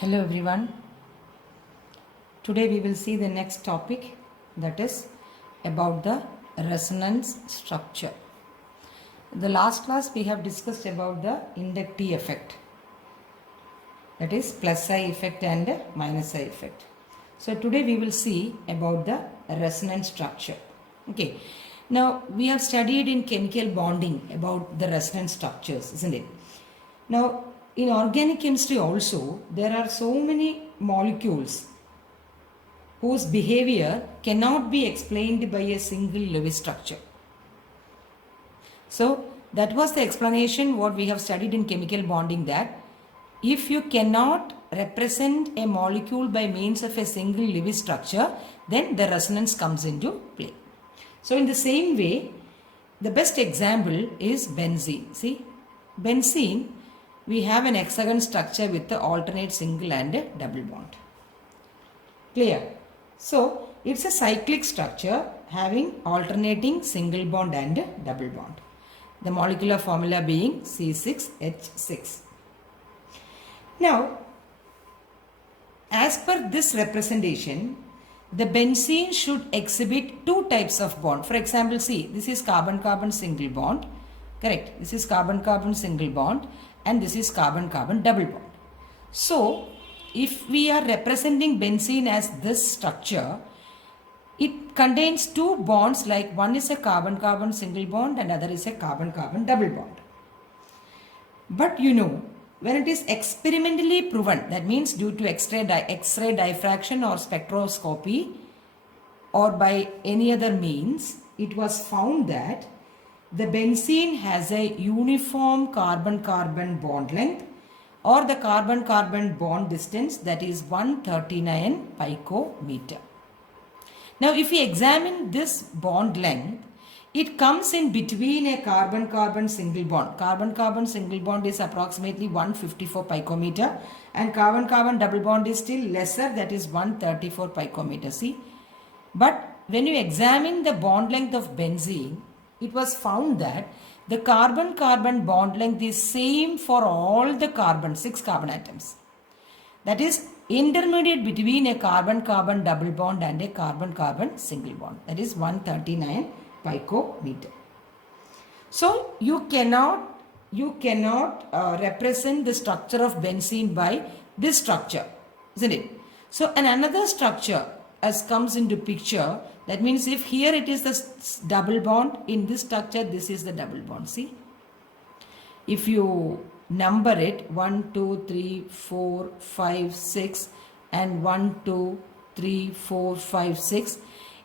Hello everyone. Today we will see the next topic, that is about the resonance structure. The last class we have discussed about the inductive effect, that is plus I effect and minus I effect. So today we will see about the resonance structure. Okay. Now we have studied in chemical bonding about the resonance structures, isn't it? Now in organic chemistry also there are so many molecules whose behavior cannot be explained by a single Lewis structure. So that was the explanation what we have studied in chemical bonding, that if you cannot represent a molecule by means of a single Lewis structure, then the resonance comes into play. So in the same way, the best example is benzene. See, benzene, we have an hexagon structure with the alternate single and a double bond. Clear? So it's a cyclic structure having alternating single bond and a double bond. The molecular formula being C6H6. Now, as per this representation, the benzene should exhibit two types of bond. For example, see, this is carbon-carbon single bond. Correct. This is carbon-carbon single bond and this is carbon-carbon double bond. So, if we are representing benzene as this structure, it contains two bonds, like one is a carbon-carbon single bond and other is a carbon-carbon double bond. But you know, when it is experimentally proven, that means due to X-ray diffraction or spectroscopy or by any other means, it was found that the benzene has a uniform carbon-carbon bond length or the carbon-carbon bond distance, that is 139 picometer. Now if we examine this bond length, it comes in between a carbon-carbon single bond. Carbon-carbon single bond is approximately 154 picometer and carbon-carbon double bond is still lesser, that is 134 picometer. See, but when you examine the bond length of benzene, it was found that the carbon-carbon bond length is same for all the carbon, 6 carbon atoms. That is intermediate between a carbon-carbon double bond and a carbon-carbon single bond. That is 139 picometer. So you cannot represent the structure of benzene by this structure, isn't it? So another structure as comes into picture. That means if here it is the double bond, in this structure this is the double bond. See, if you number it 1, 2, 3, 4, 5, 6 and 1, 2, 3, 4, 5, 6.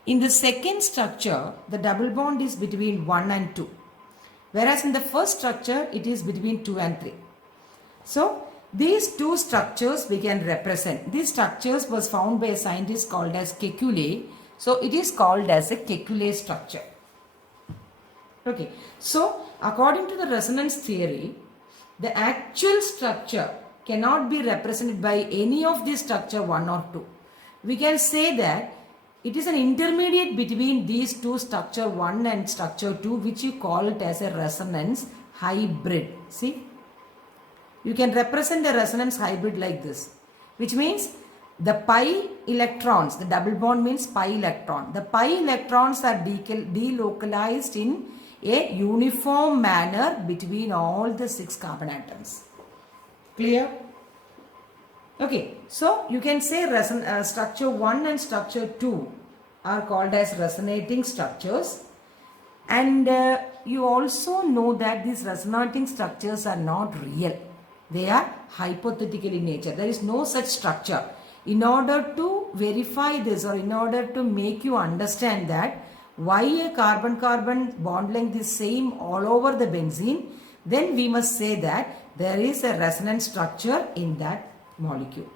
In the second structure, the double bond is between 1 and 2. Whereas in the first structure, it is between 2 and 3. So, these two structures we can represent. These structures was found by a scientist called as Kekulé. So, it is called as a Kekulé structure. Okay. So, according to the resonance theory, the actual structure cannot be represented by any of these structure 1 or 2. We can say that it is an intermediate between these two structure 1 and structure 2, which you call it as a resonance hybrid. See, you can represent a resonance hybrid like this, which means the pi electrons, the double bond means pi electron. The pi electrons are delocalized in a uniform manner between all the 6 carbon atoms. Clear? Okay, so you can say structure 1 and structure 2 are called as resonating structures, and you also know that these resonating structures are not real. They are hypothetical in nature. There is no such structure. In order to verify this, or in order to make you understand that why a carbon-carbon bond length is same all over the benzene, then we must say that there is a resonance structure in that molecule.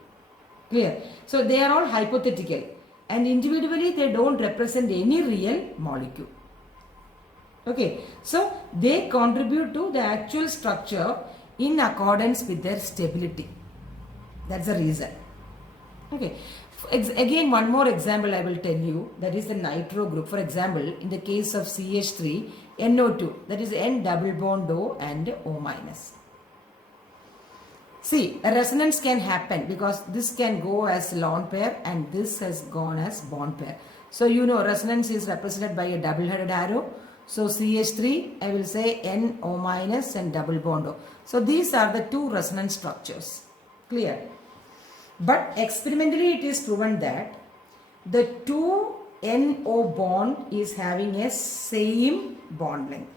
Clear? So they are all hypothetical and individually they don't represent any real molecule. Okay. So they contribute to the actual structure in accordance with their stability. That's the reason. Okay. Again, one more example I will tell you, that is the nitro group. For example, in the case of CH3, NO2, that is N double bond O and O minus. See, a resonance can happen because this can go as lone pair and this has gone as bond pair. So you know resonance is represented by a double-headed arrow. So CH3, I will say NO minus and double bond O. So these are the two resonance structures. Clear? But experimentally it is proven that the two NO bond is having a same bond length.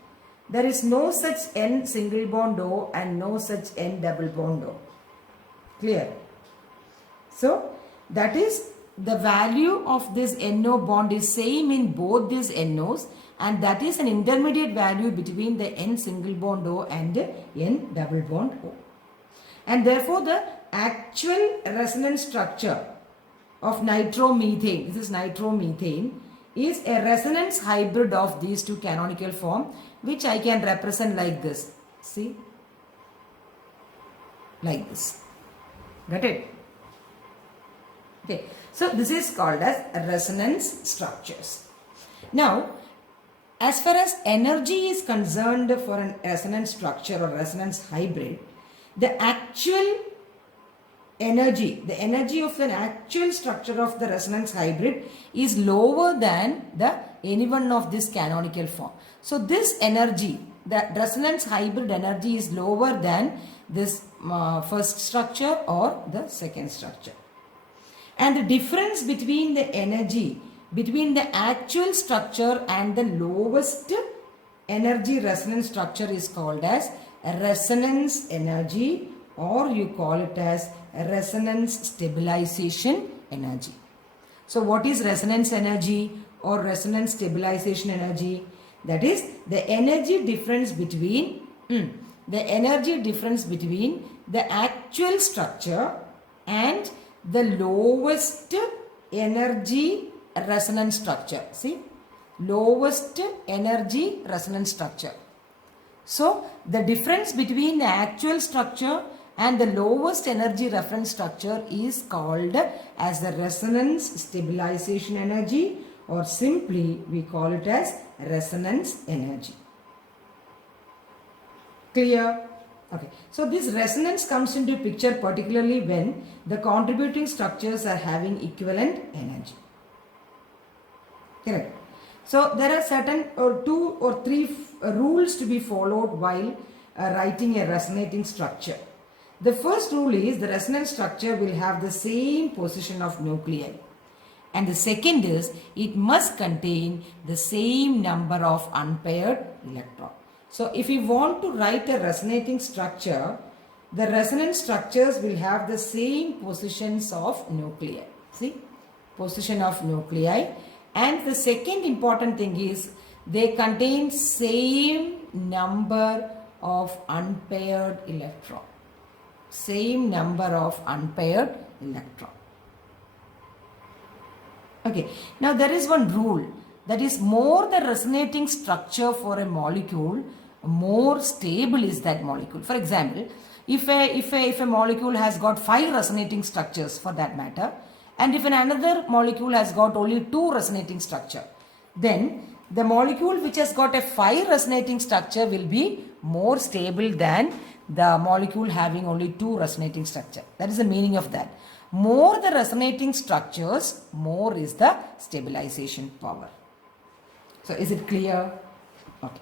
There is no such N single bond O and no such N double bond O. Clear? So that is the value of this NO bond is same in both these NOs, and that is an intermediate value between the N single bond O and N double bond O. And therefore the actual resonance structure of nitromethane, this is nitromethane, is a resonance hybrid of these two canonical form, which I can represent like this. See? Like this. Got it? Okay. So this is called as resonance structures. Now, as far as energy is concerned for a resonance structure or resonance hybrid, the actual energy, the energy of an actual structure of the resonance hybrid is lower than the any one of this canonical form. So this energy, the resonance hybrid energy is lower than this first structure or the second structure. And the difference between the energy between the actual structure and the lowest energy resonance structure is called as resonance energy, or you call it as resonance stabilization energy. So what is resonance energy or resonance stabilization energy? That is the energy difference between the actual structure and the lowest energy resonance structure. See, lowest energy resonance structure. So the difference between the actual structure and the lowest energy reference structure is called as the resonance stabilization energy, or simply we call it as resonance energy. Clear? Okay. So this resonance comes into picture particularly when the contributing structures are having equivalent energy. Correct. So there are certain or 2 or 3 rules to be followed while writing a resonating structure. The first rule is the resonance structure will have the same position of nuclei. And the second is it must contain the same number of unpaired electrons. So if you want to write a resonating structure, the resonance structures will have the same positions of nuclei. See, position of nuclei. And the second important thing is they contain same number of unpaired electron. Same number of unpaired electron. Okay. Now there is one rule, that is more the resonating structure for a molecule, more stable is that molecule. For example, if a molecule has got 5 resonating structures for that matter, and if another molecule has got only 2 resonating structure, then the molecule which has got a 5 resonating structure will be more stable than the molecule having only 2 resonating structure. That is the meaning of that. More the resonating structures, more is the stabilization power. So is it clear? Okay.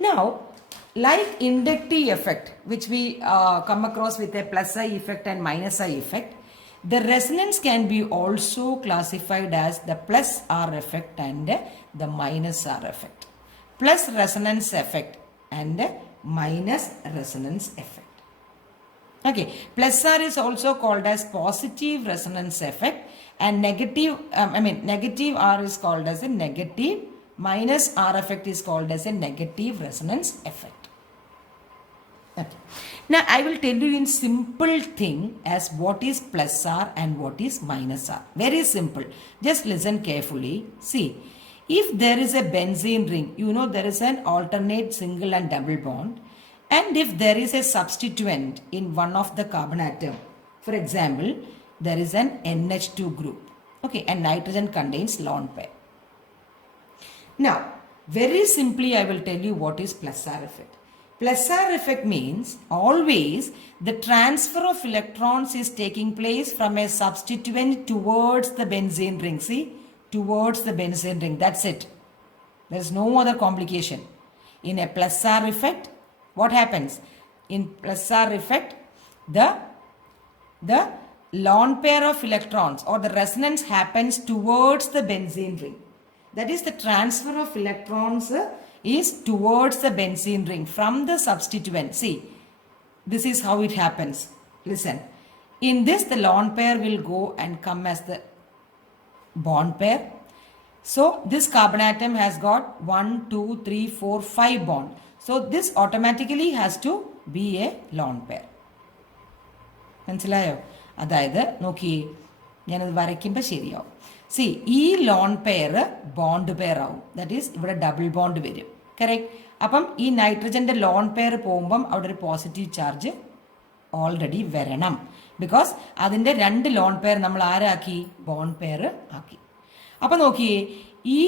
Now, like inductive effect, which we come across with a plus I effect and minus I effect, the resonance can be also classified as the plus R effect and the minus R effect. Plus resonance effect and minus resonance effect. Okay, plus R is also called as positive resonance effect, and negative R is called as a negative, minus R effect is called as a negative resonance effect. Okay. Now I will tell you in simple thing as what is plus R and what is minus R. Very simple. Just listen carefully. See, if there is a benzene ring, you know there is an alternate single and double bond. And if there is a substituent in one of the carbon atom, for example, there is an NH2 group. Okay, and nitrogen contains lone pair. Now, very simply I will tell you what is plus R effect. Pulsar effect means always the transfer of electrons is taking place from a substituent towards the benzene ring. See, towards the benzene ring. That's it. There is no other complication. In a Pulsar effect, what happens? In Pulsar effect, the lone pair of electrons or the resonance happens towards the benzene ring. That is, the transfer of electrons is towards the benzene ring from the substituent. See, this is how it happens. Listen. In this, the lone pair will go and come as the bond pair. So, this carbon atom has got 1, 2, 3, 4, 5 bond. So, this automatically has to be a lone pair. മനസ്സിലായോ? അതായത് നോക്കിയേ, ഞാനത് വരയ്ക്കുമ്പോൾ ശരിയാവും. C, ഈ lone pair bond pair ആവും. That is ഇവിടെ double bond വരും. കറക്റ്റ്. അപ്പം ഈ നൈട്രജൻ്റെ ലോൺ പെയർ പോകുമ്പം അവിടെ ഒരു പോസിറ്റീവ് ചാർജ് ഓൾറെഡി വരണം. ബിക്കോസ് അതിൻ്റെ 2 ലോൺ പെയർ നമ്മൾ ആരാക്കി? ബോണ്ട് പെയർ ആക്കി. അപ്പം നോക്കിയേ, ഈ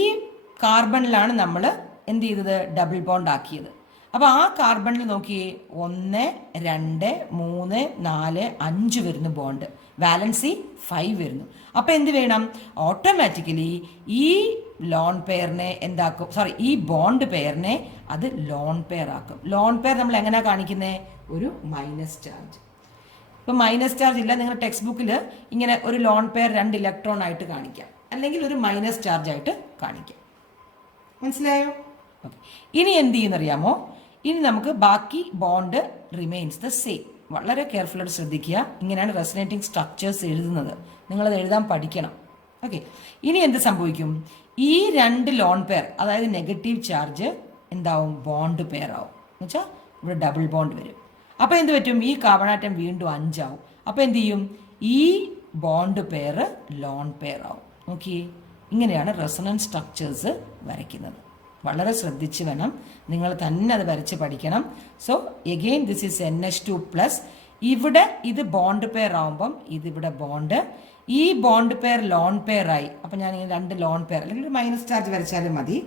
കാർബണിലാണ് നമ്മൾ എന്ത് ചെയ്തത്? ഡബിൾ ബോണ്ട് ആക്കിയത്. അപ്പോൾ ആ കാർബണിൽ നോക്കിയേ, 1, 2, 3, 4, 5 വരുന്നു ബോണ്ട്. വാലൻസി 5 വരുന്നു. അപ്പോൾ എന്ത് വേണം? ഓട്ടോമാറ്റിക്കലി ഈ ലോൺ പെയറിനെ എന്താക്കും? സോറി, ഈ ബോണ്ട് പെയറിനെ അത് ലോൺ പെയർ ആക്കും. ലോൺ പെയർ നമ്മൾ എങ്ങനെയാണ് കാണിക്കുന്നത്? ഒരു മൈനസ് ചാർജ്. ഇപ്പം മൈനസ് ചാർജ് ഇല്ല, നിങ്ങളുടെ ടെക്സ്റ്റ് ബുക്കിൽ ഇങ്ങനെ ഒരു ലോൺ പെയർ 2 ഇലക്ട്രോൺ ആയിട്ട് കാണിക്കാം, അല്ലെങ്കിൽ ഒരു മൈനസ് ചാർജ് ആയിട്ട് കാണിക്കാം. മനസ്സിലായോ? ഓക്കെ. ഇനി എന്ത് ചെയ്യുന്നറിയാമോ? ഇനി നമുക്ക് ബാക്കി ബോണ്ട് റിമെയിൻസ് ദ സെയിം. വളരെ കെയർഫുള്ളായിട്ട് ശ്രദ്ധിക്കുക. ഇങ്ങനെയാണ് റെസനേറ്റിംഗ് സ്ട്രക്ചേഴ്സ് എഴുതുന്നത്. നിങ്ങളത് എഴുതാൻ പഠിക്കണം. ഓക്കെ. ഇനി എന്ത് സംഭവിക്കും? ഈ 2 ലോൺ പെയർ, അതായത് നെഗറ്റീവ് ചാർജ് എന്താവും? ബോണ്ട് പെയർ ആവും. എന്നുവെച്ചാൽ ഇവിടെ ഡബിൾ ബോണ്ട് വരും. അപ്പോൾ എന്ത് പറ്റും? ഈ കാർബൺ ആറ്റം വീണ്ടും 5 ആവും. അപ്പോൾ എന്ത് ചെയ്യും? ഈ ബോണ്ട് പെയർ ലോൺ പെയർ ആവും. നോക്കിയേ, ഇങ്ങനെയാണ് റെസൊണൻസ് സ്ട്രക്ചേഴ്സ് വരയ്ക്കുന്നത്. വളരെ ശ്രദ്ധിച്ച് വേണം, നിങ്ങൾ തന്നെ അത് വരച്ച് പഠിക്കണം. So again this is NH2+. ഇവിടെ ഇത് ബോണ്ട് പെയർ ആവുമ്പം ഇതിവിടെ ബോണ്ട്, ഈ ബോണ്ട് പെയർ ലോൺ പെയർ ആയി. അപ്പം ഞാൻ ഇങ്ങനെ 2 ലോൺ പെയർ അല്ലെങ്കിൽ ഒരു മൈനസ് ചാർജ് വരച്ചാലും മതി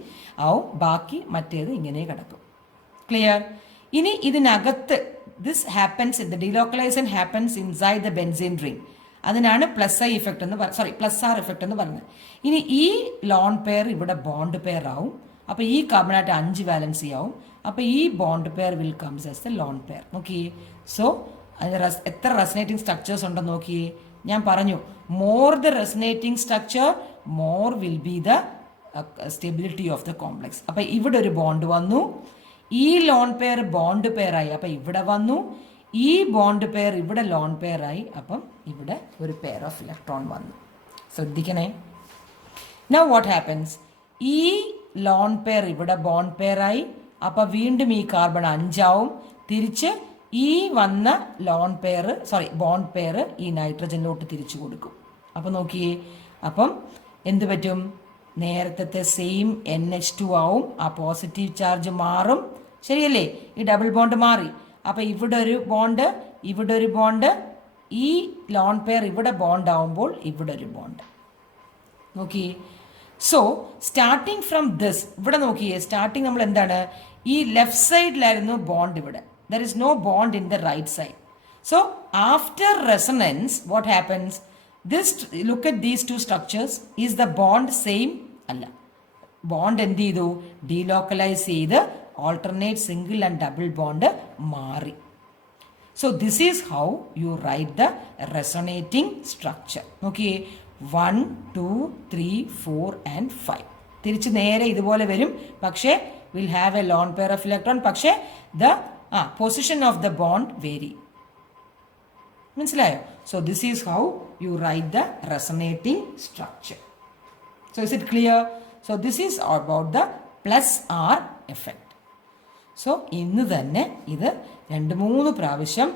ആവും. ബാക്കി മറ്റേത് ഇങ്ങനെ കിടക്കും. ക്ലിയർ? ഇനി ഇതിനകത്ത് this happens, the delocalisation happens inside the benzene ring. അതിനാണ് +I ഇഫക്റ്റ് എന്ന് +R ഇഫക്റ്റ് എന്ന് പറയുന്നത്. ഇനി ഈ ലോൺ പെയർ ഇവിടെ ബോണ്ട് പെയർ ആവും. അപ്പോൾ ഈ കാർബണായിട്ട് 5 വാലൻസി ആവും. അപ്പോൾ ഈ bond pair will comes as the lone pair. നോക്കിയേ. സോ അതിന് എത്ര റെസനേറ്റിംഗ് സ്ട്രക്ചേഴ്സ് ഉണ്ടെന്ന് നോക്കിയേ. ഞാൻ പറഞ്ഞു, more the resonating structure more will be the stability of the complex. അപ്പോൾ ഇവിടെ ഒരു ബോണ്ട് വന്നു, ഈ ലോൺ പെയർ ബോണ്ട് പെയർ ആയി, അപ്പോൾ ഇവിടെ വന്നു. ഈ ബോണ്ട് പെയർ ഇവിടെ ലോൺ പെയർ ആയി, അപ്പം ഇവിടെ ഒരു പെയർ ഓഫ് ഇലക്ട്രോൺ വന്നു. ശ്രദ്ധിക്കണേ. Now what happens? ഈ ലോൺ പെയർ ഇവിടെ ബോണ്ട് പെയർ ആയി, അപ്പോൾ വീണ്ടും ഈ കാർബൺ 5 ആവും. തിരിച്ച് ഈ വന്ന ലോൺ പെയർ ബോണ്ട് പെയർ ഈ നൈട്രജനിലോട്ട് തിരിച്ചു കൊടുക്കും. അപ്പം നോക്കിയേ, അപ്പം എന്ത് പറ്റും? നേരത്തെ സെയിം NH2 ആവും. ആ പോസിറ്റീവ് ചാർജ് മാറും. ശരിയല്ലേ? ഈ ഡബിൾ ബോണ്ട് മാറി. അപ്പം ഇവിടെ ഒരു ബോണ്ട്, ഇവിടെ ഒരു ബോണ്ട്, ഈ ലോൺ പെയർ ഇവിടെ ബോണ്ട് ആവുമ്പോൾ ഇവിടെ ഒരു ബോണ്ട്. നോക്കിയേ. സോ സ്റ്റാർട്ടിങ് ഫ്രം ദിസ്, ഇവിടെ നോക്കിയേ, സ്റ്റാർട്ടിങ് നമ്മൾ എന്താണ്? ഈ ലെഫ്റ്റ് സൈഡിലായിരുന്നു ബോണ്ട്. ഇവിടെ there is no bond in the right side. So after resonance what happens? This, look at these 2 structures. Is the bond same? അല്ല. ബോണ്ട് എന്ത് ചെയ്തു? ഡീലോക്കലൈസ് ചെയ്ത് alternate single and double bond മാറി. So this is how you write the resonating structure. നോക്കിയേ, 1, 2, 3, 4 and 5. തിരിച്ച് നേരെ ഇതുപോലെ വരും. പക്ഷേ will have a lone pair of electron. പക്ഷേ the position of the bond very. മനസ്സിലായോ? So this is how you write the resonating structure. So is it clear? So this is about the +R effect. So ഇന്ന് തന്നെ ഇത് 2-3 പ്രാവശ്യം,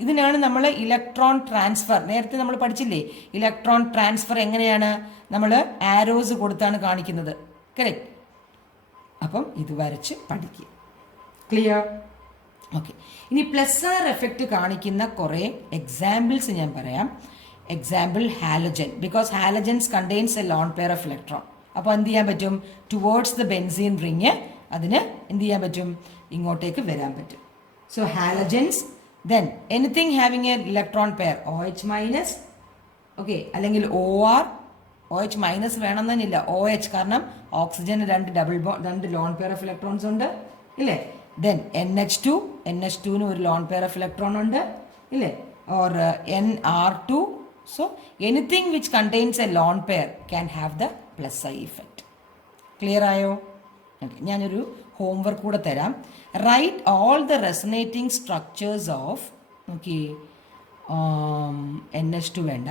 ഇതിനാണ് നമ്മൾ electron transfer, നേരത്തെ നമ്മൾ പഠിച്ചില്ലേ ഇലക്ട്രോൺ ട്രാൻസ്ഫർ എങ്ങനെയാണ്? നമ്മൾ ആരോസ് കൊടുത്താണ് കാണിക്കുന്നത്. കറക്റ്റ്? അപ്പം ഇത് വരച്ച് പഠിക്കുക. ക്ലിയർ? ഓക്കെ. ഇനി +R എഫക്റ്റ് കാണിക്കുന്ന കുറേ എക്സാമ്പിൾസ് ഞാൻ പറയാം. Example halogen, because halogens contains a lone pair of electron. അപ്പോൾ എന്ത് ചെയ്യാൻ പറ്റും? ടുവേർഡ്സ് ദ ബെൻസീൻ റിങ് അതിന് എന്ത് ചെയ്യാൻ പറ്റും, ഇങ്ങോട്ടേക്ക് വരാൻ പറ്റും. So halogens, then anything having A electron pair OH minus, okay, അല്ലെങ്കിൽ OR. OH മൈനസ് വേണമെന്നില്ല, OH, കാരണം ഓക്സിജന് രണ്ട് ലോൺ പെയർ ഓഫ് ഇലക്ട്രോൺസ് ഉണ്ട് ഇല്ലേ. ദെൻ NH2 ഒരു ലോൺ പെയർ ഓഫ് ഇലക്ട്രോൺ ഉണ്ട് ഇല്ലേ, or NR2. So anything which contains a lone pair can have the plus I effect. Clear ആയോ? ഓക്കെ, ഞാനൊരു ഹോംവർക്ക് കൂടെ തരാം. Write all the resonating structures of, okay, NH2 വേണ്ട,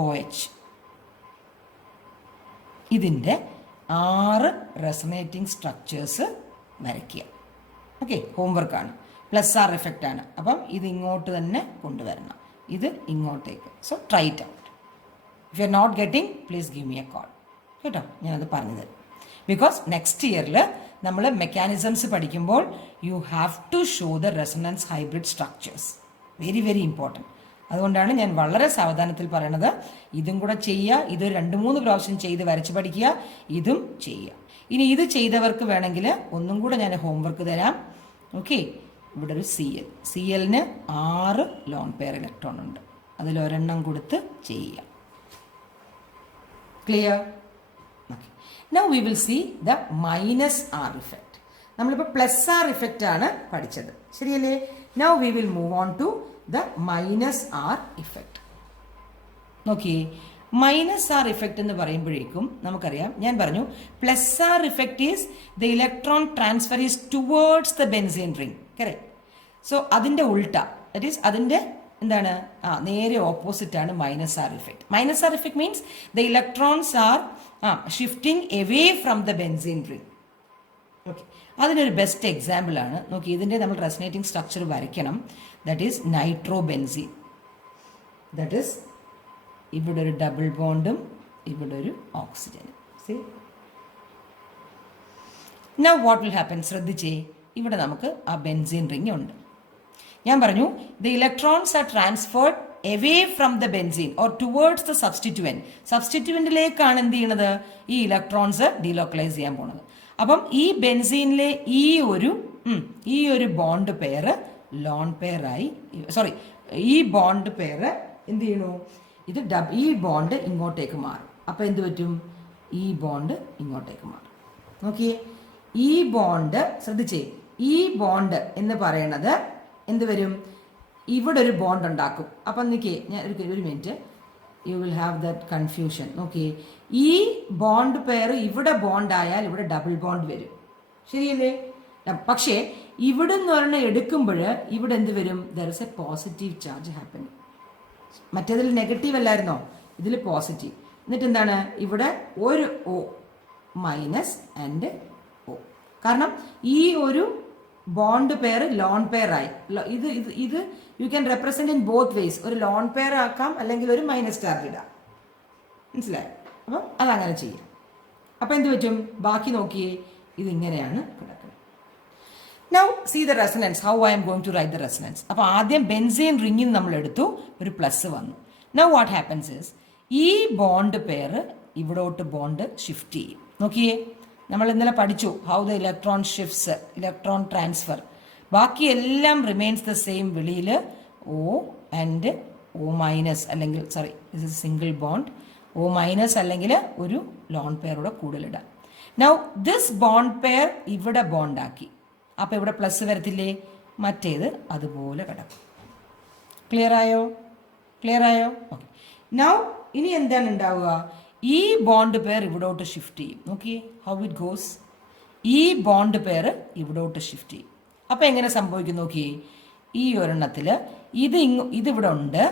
OH, ഇതിൻ്റെ 6 resonating structures വരയ്ക്കുക. Okay, ഹോംവർക്കാണ്, പ്ലസ് ആർ എഫക്റ്റ് ആണ്. അപ്പം ഇത് ഇങ്ങോട്ട് തന്നെ കൊണ്ടുവരണം, ഇത് ഇങ്ങോട്ടേക്ക്. So try it out. If you are not getting, please give me a call. കേട്ടോ, ഞാനത് പറഞ്ഞു തരും. ബിക്കോസ് നെക്സ്റ്റ് ഇയറിൽ നമ്മൾ മെക്കാനിസംസ് പഠിക്കുമ്പോൾ you have to show the resonance hybrid structures. Very very important. അതുകൊണ്ടാണ് ഞാൻ വളരെ സാവധാനത്തിൽ പറയണത്. ഇതും കൂടെ ചെയ്യുക, ഇത് 2-3 പ്രാവശ്യം ചെയ്ത് വരച്ച് പഠിക്കുക, ഇതും ചെയ്യുക. ഇനി ഇത് ചെയ്തവർക്ക് വേണമെങ്കിൽ ഒന്നും കൂടെ ഞാൻ ഹോംവർക്ക് തരാം. ഓക്കെ, ഇവിടെ ഒരു CL-ന് 6 ലോൺ പെയർ ഇലക്ട്രോൺ ഉണ്ട്, അതിലൊരെണ്ണം കൊടുത്ത് ചെയ്യുക. Clear? Okay, now we will see the minus R effect. നമ്മളിപ്പോൾ പ്ലസ് ആർ ഇഫക്റ്റ് ആണ് പഠിച്ചത്, ശരിയല്ലേ? Now we will move on to the minus R effect. നോക്കിയേ, മൈനസ് ആർ ഇഫക്റ്റ് എന്ന് പറയുമ്പോഴേക്കും നമുക്കറിയാം, ഞാൻ പറഞ്ഞു plus R effect is the electron transfer is towards the benzene ring. Correct. So അതിൻ്റെ ഉൾട്ട, ദറ്റ് ഈസ് അതിൻ്റെ എന്താണ്, നേരെ ഓപ്പോസിറ്റ് ആണ് minus R effect. Minus R effect means the electrons are shifting away from the benzene ring. Okay, അതിനൊരു best example ആണ്. നോക്കി, ഇതിൻ്റെ നമ്മൾ റെസനേറ്റിംഗ് സ്ട്രക്ചർ വരയ്ക്കണം. That is nitro benzene. That is ഇവിടെ ഒരു ഡബിൾ ബോണ്ടും ഇവിടെ ഒരു ഓക്സിജനും. See now what will happen? ശ്രദ്ധിച്ചേ, ഇവിടെ നമുക്ക് ആ ബെൻസീൻ റിംഗ് ഉണ്ട്. ഞാൻ പറഞ്ഞു the electrons are transferred away from the benzene or towards the substituent. സബ്സ്റ്റിറ്റ്യൂവൻറ്റിലേക്കാണ് എന്ത് ചെയ്യണത്? ഈ ഇലക്ട്രോൺസ് ഡീലോക്കലൈസ് ചെയ്യാൻ പോണത്. അപ്പം ഈ ബെൻസീനിലെ ഈ ഒരു ബോണ്ട് പെയർ ലോൺ പെയർ ആയി, സോറി, ഈ ബോണ്ട് പെയർ എന്ത് ചെയ്യണു? ഈ ബോണ്ട് ഇങ്ങോട്ടേക്ക് മാറും. അപ്പം എന്ത് പറ്റും? ഈ ബോണ്ട് ഇങ്ങോട്ടേക്ക് മാറും. നോക്കിയേ, ഈ ബോണ്ട് ശ്രദ്ധിച്ചേ, ഈ ബോണ്ട് എന്ന് പറയണത് എന്ത് വരും? ഇവിടെ ഒരു ബോണ്ട് ഉണ്ടാക്കും. അപ്പം നിൽക്കേ, ഞാൻ ഒരു minute, you will have that confusion. നോക്കിയേ, ഈ ബോണ്ട് പെയർ ഇവിടെ ബോണ്ട് ആയാൽ ഇവിടെ ഡബിൾ ബോണ്ട് വരും, ശരിയല്ലേ? പക്ഷേ ഇവിടെ നിന്ന് ഒരെണ്ണം എടുക്കുമ്പോൾ ഇവിടെ എന്ത് വരും? There is a positive charge happening. മറ്റേതിൽ നെഗറ്റീവ് അല്ലായിരുന്നോ? ഇതിൽ പോസിറ്റീവ്. എന്നിട്ട് എന്താണ്? ഇവിടെ ഒരു O മൈനസ് ആൻഡ് O. കാരണം ഈ ഒരു ബോണ്ട് പെയർ ലോൺ പെയർ ആയി. ഇത് you can represent in both vase. ഒരു ലോൺ പെയർ ആക്കാം, അല്ലെങ്കിൽ ഒരു മൈനസ് ചാർജ് ഇടാം. മനസ്സിലായോ? അപ്പം അതങ്ങനെ ചെയ്യാം. അപ്പം എന്ത് പറ്റും? ബാക്കി നോക്കിയേ, ഇതിങ്ങനെയാണ് കിടക്കുന്നത്. Now see the resonance, how I am going to write the resonance. അപ്പോൾ ആദ്യം ബെൻസീൻ റിംഗിൽ നമ്മൾ എടുത്തു, ഒരു പ്ലസ് വന്നു. നൗ വാട്ട് ഹാപ്പൻസ് ഇസ്, ഈ ബോണ്ട് പെയർ ഇവിടോട്ട് ബോണ്ട് ഷിഫ്റ്റ് ചെയ്യും. നോക്കിയേ, നമ്മൾ ഇന്നലെ പഠിച്ചു how the electron shifts, electron transfer. ബാക്കി എല്ലാം റിമെയിൻസ് ദ സെയിം. വെളിയിൽ O ആൻഡ് O മൈനസ്, അല്ലെങ്കിൽ sorry, this is single bond. O minus അല്ലെങ്കിൽ ഒരു ലോൺ പെയറൂടെ കൂടുതലിടാം. നൗ ദിസ് ബോണ്ട് പെയർ ഇവിടെ ബോണ്ടാക്കി. അപ്പോൾ ഇവിടെ പ്ലസ് വരത്തില്ലേ? മറ്റേത് അതുപോലെ കിടക്കും. ക്ലിയർ ആയോ? ക്ലിയർ ആയോ? ഓക്കെ. നൗ ഇനി എന്താണ് ഉണ്ടാവുക? ഈ ബോണ്ട് പെയർ ഇവിടോട്ട് ഷിഫ്റ്റ് ചെയ്യും. നോക്കിയേ ഹൗ ഇറ്റ് ഗോസ്. ഈ ബോണ്ട് പെയർ ഇവിടോട്ട് ഷിഫ്റ്റ് ചെയ്യും. അപ്പോൾ എങ്ങനെ സംഭവിക്കും നോക്കിയേ, ഈ ഒരെണ്ണത്തിൽ ഇതിവിടെ ഉണ്ട്,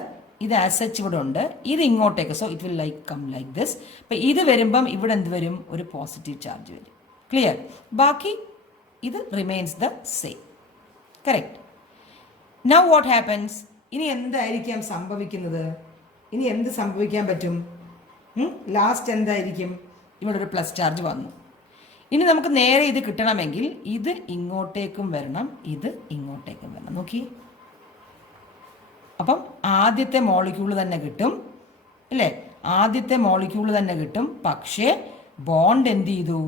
ഇത് ആസ് സച്ച് ഇവിടെ ഉണ്ട്, ഇത് ഇങ്ങോട്ടേക്ക്. So it will like come like this. അപ്പം ഇത് വരുമ്പം ഇവിടെ എന്ത് വരും? ഒരു പോസിറ്റീവ് ചാർജ് വരും. ക്ലിയർ? ബാക്കി ഇത് remains the same. Correct. Now what happens? ഇനി എന്തായിരിക്കാം സംഭവിക്കുന്നത്? ഇനി എന്ത് സംഭവിക്കാൻ പറ്റും? ലാസ്റ്റ് എന്തായിരിക്കും? ഇവിടെ ഒരു പ്ലസ് ചാർജ് വന്നു. ഇനി നമുക്ക് നേരെ ഇത് കിട്ടണമെങ്കിൽ ഇത് ഇങ്ങോട്ടേക്കും വരണം, ഇത് ഇങ്ങോട്ടേക്കും വരണം. നോക്കി, അപ്പം ആദ്യത്തെ മോളിക്യൂൾ തന്നെ കിട്ടും, അല്ലേ? ആദ്യത്തെ മോളിക്യൂൾ തന്നെ കിട്ടും. പക്ഷേ ബോണ്ട് എന്ത് ചെയ്തു?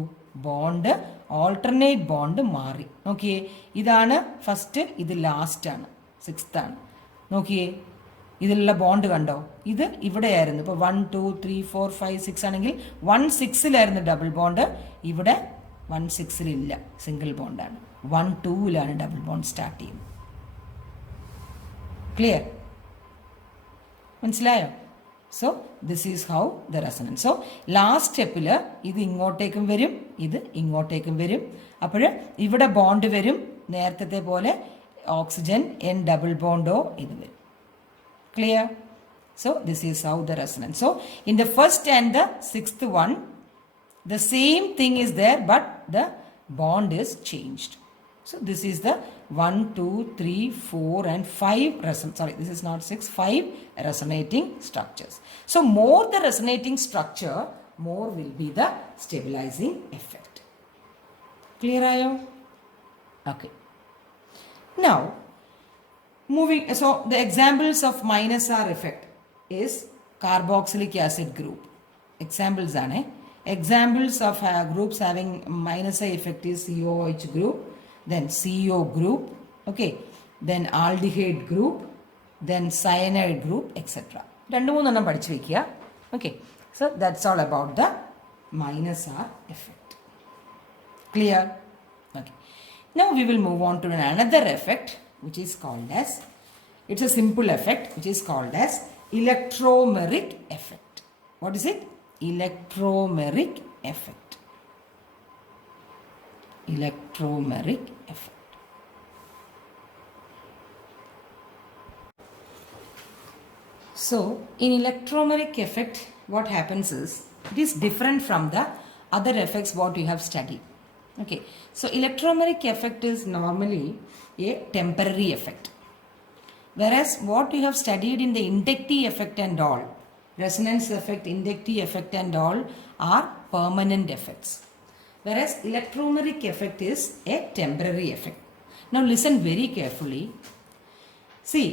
ബോണ്ട് alternate bond മാറി. നോക്കിയേ, ഇതാണ് ഫസ്റ്റ്, ഇത് ലാസ്റ്റ് ആണ്, 6th ആണ്. നോക്കിയേ, ഇതിലുള്ള ബോണ്ട് കണ്ടോ, ഇത് ഇവിടെയായിരുന്നു. ഇപ്പോൾ 1 2 3 4 5 6 ആണെങ്കിൽ 1 6-ലായിരുന്നു ഡബിൾ ബോണ്ട്, ഇവിടെ 1 6-ലില്ല, സിംഗിൾ ബോണ്ടാണ്. 1 2-ലാണ് ഡബിൾ ബോണ്ട് സ്റ്റാർട്ട് ചെയ്യുന്നത്. ക്ലിയർ? മനസ്സിലായോ? So this is how the resonance. So last സ്റ്റെപ്പിൽ ഇത് ഇങ്ങോട്ടേക്കും വരും, ഇത് ഇങ്ങോട്ടേക്കും വരും. അപ്പോൾ ഇവിടെ ബോണ്ട് വരും, നേരത്തെ പോലെ ഓക്സിജൻ എൻ ഡബിൾ ബോണ്ടോ ഇത് വരും. Clear? So this is how the resonance. So in the first and the 6th one, the same thing is there, but the bond is changed. So this is the 1 2 3 4 and 5 this is not 6, 5 resonating structures. So more the resonating structure, more will be the stabilizing effect. Clear ayo? Okay. Now moving, so the examples of minus R effect is carboxylic acid group. Examples are examples of groups having minus I effect is COOH group, then CO group, okay, then aldehyde group, then cyanide group, etc. രണ്ടു മൂന്നെണ്ണം പഠിച്ചു വെക്കുക. Okay, so that's all about the minus R effect. Clear? Okay. Now we will move on to another effect, which is called as, it's a simple effect which is called as electromeric effect. What is it? Electromeric effect. Electromeric effect. So in electromeric effect, what happens is, it is different from the other effects what we have studied. Okay, so electromeric effect is normally a temporary effect, whereas what we have studied in the inductive effect and all, resonance effect, inductive effect and all are permanent effects, whereas electromeric effect is a temporary effect. Now listen very carefully. See,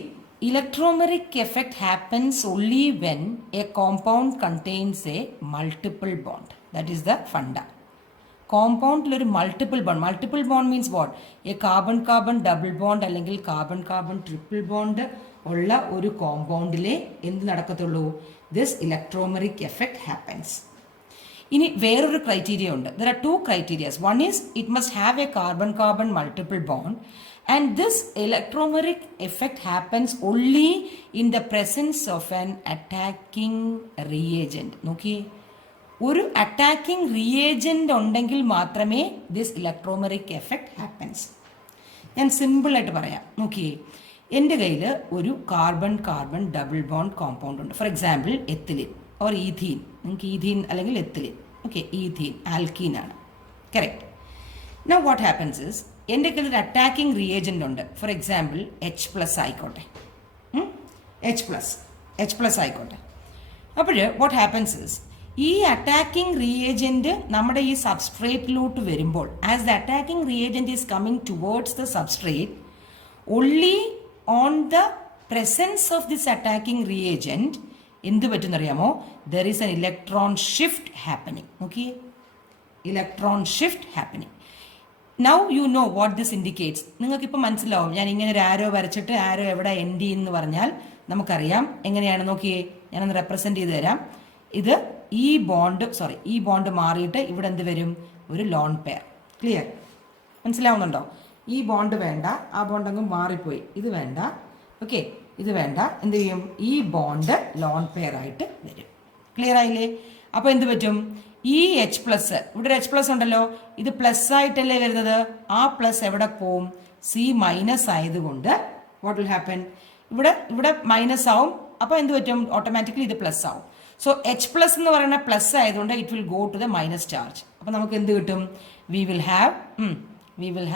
electromeric effect happens only when a compound contains a multiple bond. That is the funda. കോമ്പൗണ്ടിൽ ഒരു multiple bond means what? A carbon carbon double bond അല്ലെങ്കിൽ carbon carbon triple bond ഉള്ള ഒരു കോമ്പൗണ്ടിലെ എന്ത് നടക്കത്തുള്ളൂ? This electromeric effect happens. ഇനി വേറൊരു ക്രൈറ്റീരിയ ഉണ്ട്. There are 2 criterias. One is it must have a carbon carbon multiple bond, and this electromeric effect happens only in the presence of an attacking reagent. നോക്കിയേ, ഒരു attacking reagent ഉണ്ടെങ്കിൽ മാത്രമേ this electromeric effect happens. ഞാൻ സിമ്പിളായിട്ട് പറയാം. നോക്കിയേ, എൻ്റെ കയ്യിൽ ഒരു carbon carbon double bond compound ഉണ്ട്. For example ethylene or ethene. നിങ്ങൾക്ക് ഈഥീൻ അല്ലെങ്കിൽ എത്തിലിൻ, ഓക്കെ, ഈഥീൻ ആൽക്കീനാണ്, correct. Now what happens is, എൻ്റെ കയ്യിൽ ഒരു അറ്റാക്കിംഗ് റിയേജൻ്റ് ഉണ്ട്. ഫോർ എക്സാമ്പിൾ H+ ആയിക്കോട്ടെ, H+ ആയിക്കോട്ടെ. അപ്പോൾ വാട്ട് ഹാപ്പൻസ് ഇസ്, ഈ അറ്റാക്കിംഗ് റിയേജൻറ്റ് നമ്മുടെ ഈ സബ്സ്ട്രേറ്റിലോട്ട് വരുമ്പോൾ, as the attacking reagent is coming towards the substrate, only on the presence of this attacking reagent എന്ത് പറ്റുന്നറിയാമോ? There is an electron shift happening. നോക്കിയേ, electron shift happening. Now you know what this indicates. നിങ്ങൾക്കിപ്പോൾ മനസ്സിലാവും. ഞാൻ ഇങ്ങനെ ഒരു ആരോ വരച്ചിട്ട് ആരോ എവിടെ എൻഡ് ചെയ്യുന്നു പറഞ്ഞാൽ നമുക്കറിയാം എങ്ങനെയാണ്. നോക്കിയേ, ഞാനൊന്ന് റെപ്രസെൻറ്റ് ചെയ്ത് തരാം. ഇത് ഈ ബോണ്ട് മാറിയിട്ട് ഇവിടെ എന്ത് വരും? ഒരു ലോൺ പെയർ. ക്ലിയർ? മനസ്സിലാവുന്നുണ്ടോ? ഈ ബോണ്ട് വേണ്ട, ആ ബോണ്ട് അങ്ങ് മാറിപ്പോയി. ഇത് വേണ്ട, ഓക്കെ, ഇത് വേണ്ട. എന്ത് ചെയ്യും? ഈ ബോണ്ട് ലോൺ പെയർ ആയിട്ട് വരും. ക്ലിയർ ആയില്ലേ? അപ്പോൾ എന്ത് പറ്റും? ഈ H+, ഇവിടെ ഒരു H+ ഉണ്ടല്ലോ, ഇത് പ്ലസ് ആയിട്ടല്ലേ വരുന്നത്. ആ പ്ലസ് എവിടെ പോവും? C- ആയതുകൊണ്ട് വാട്ട് വിൽ ഹാപ്പൻ? ഇവിടെ മൈനസ് ആവും. അപ്പോൾ എന്ത് പറ്റും? ഓട്ടോമാറ്റിക്കലി ഇത് പ്ലസ് ആവും. സോ H+ എന്ന് പറയുന്ന പ്ലസ് ആയതുകൊണ്ട് it will go to the minus charge. അപ്പോൾ നമുക്ക് എന്ത് കിട്ടും? We will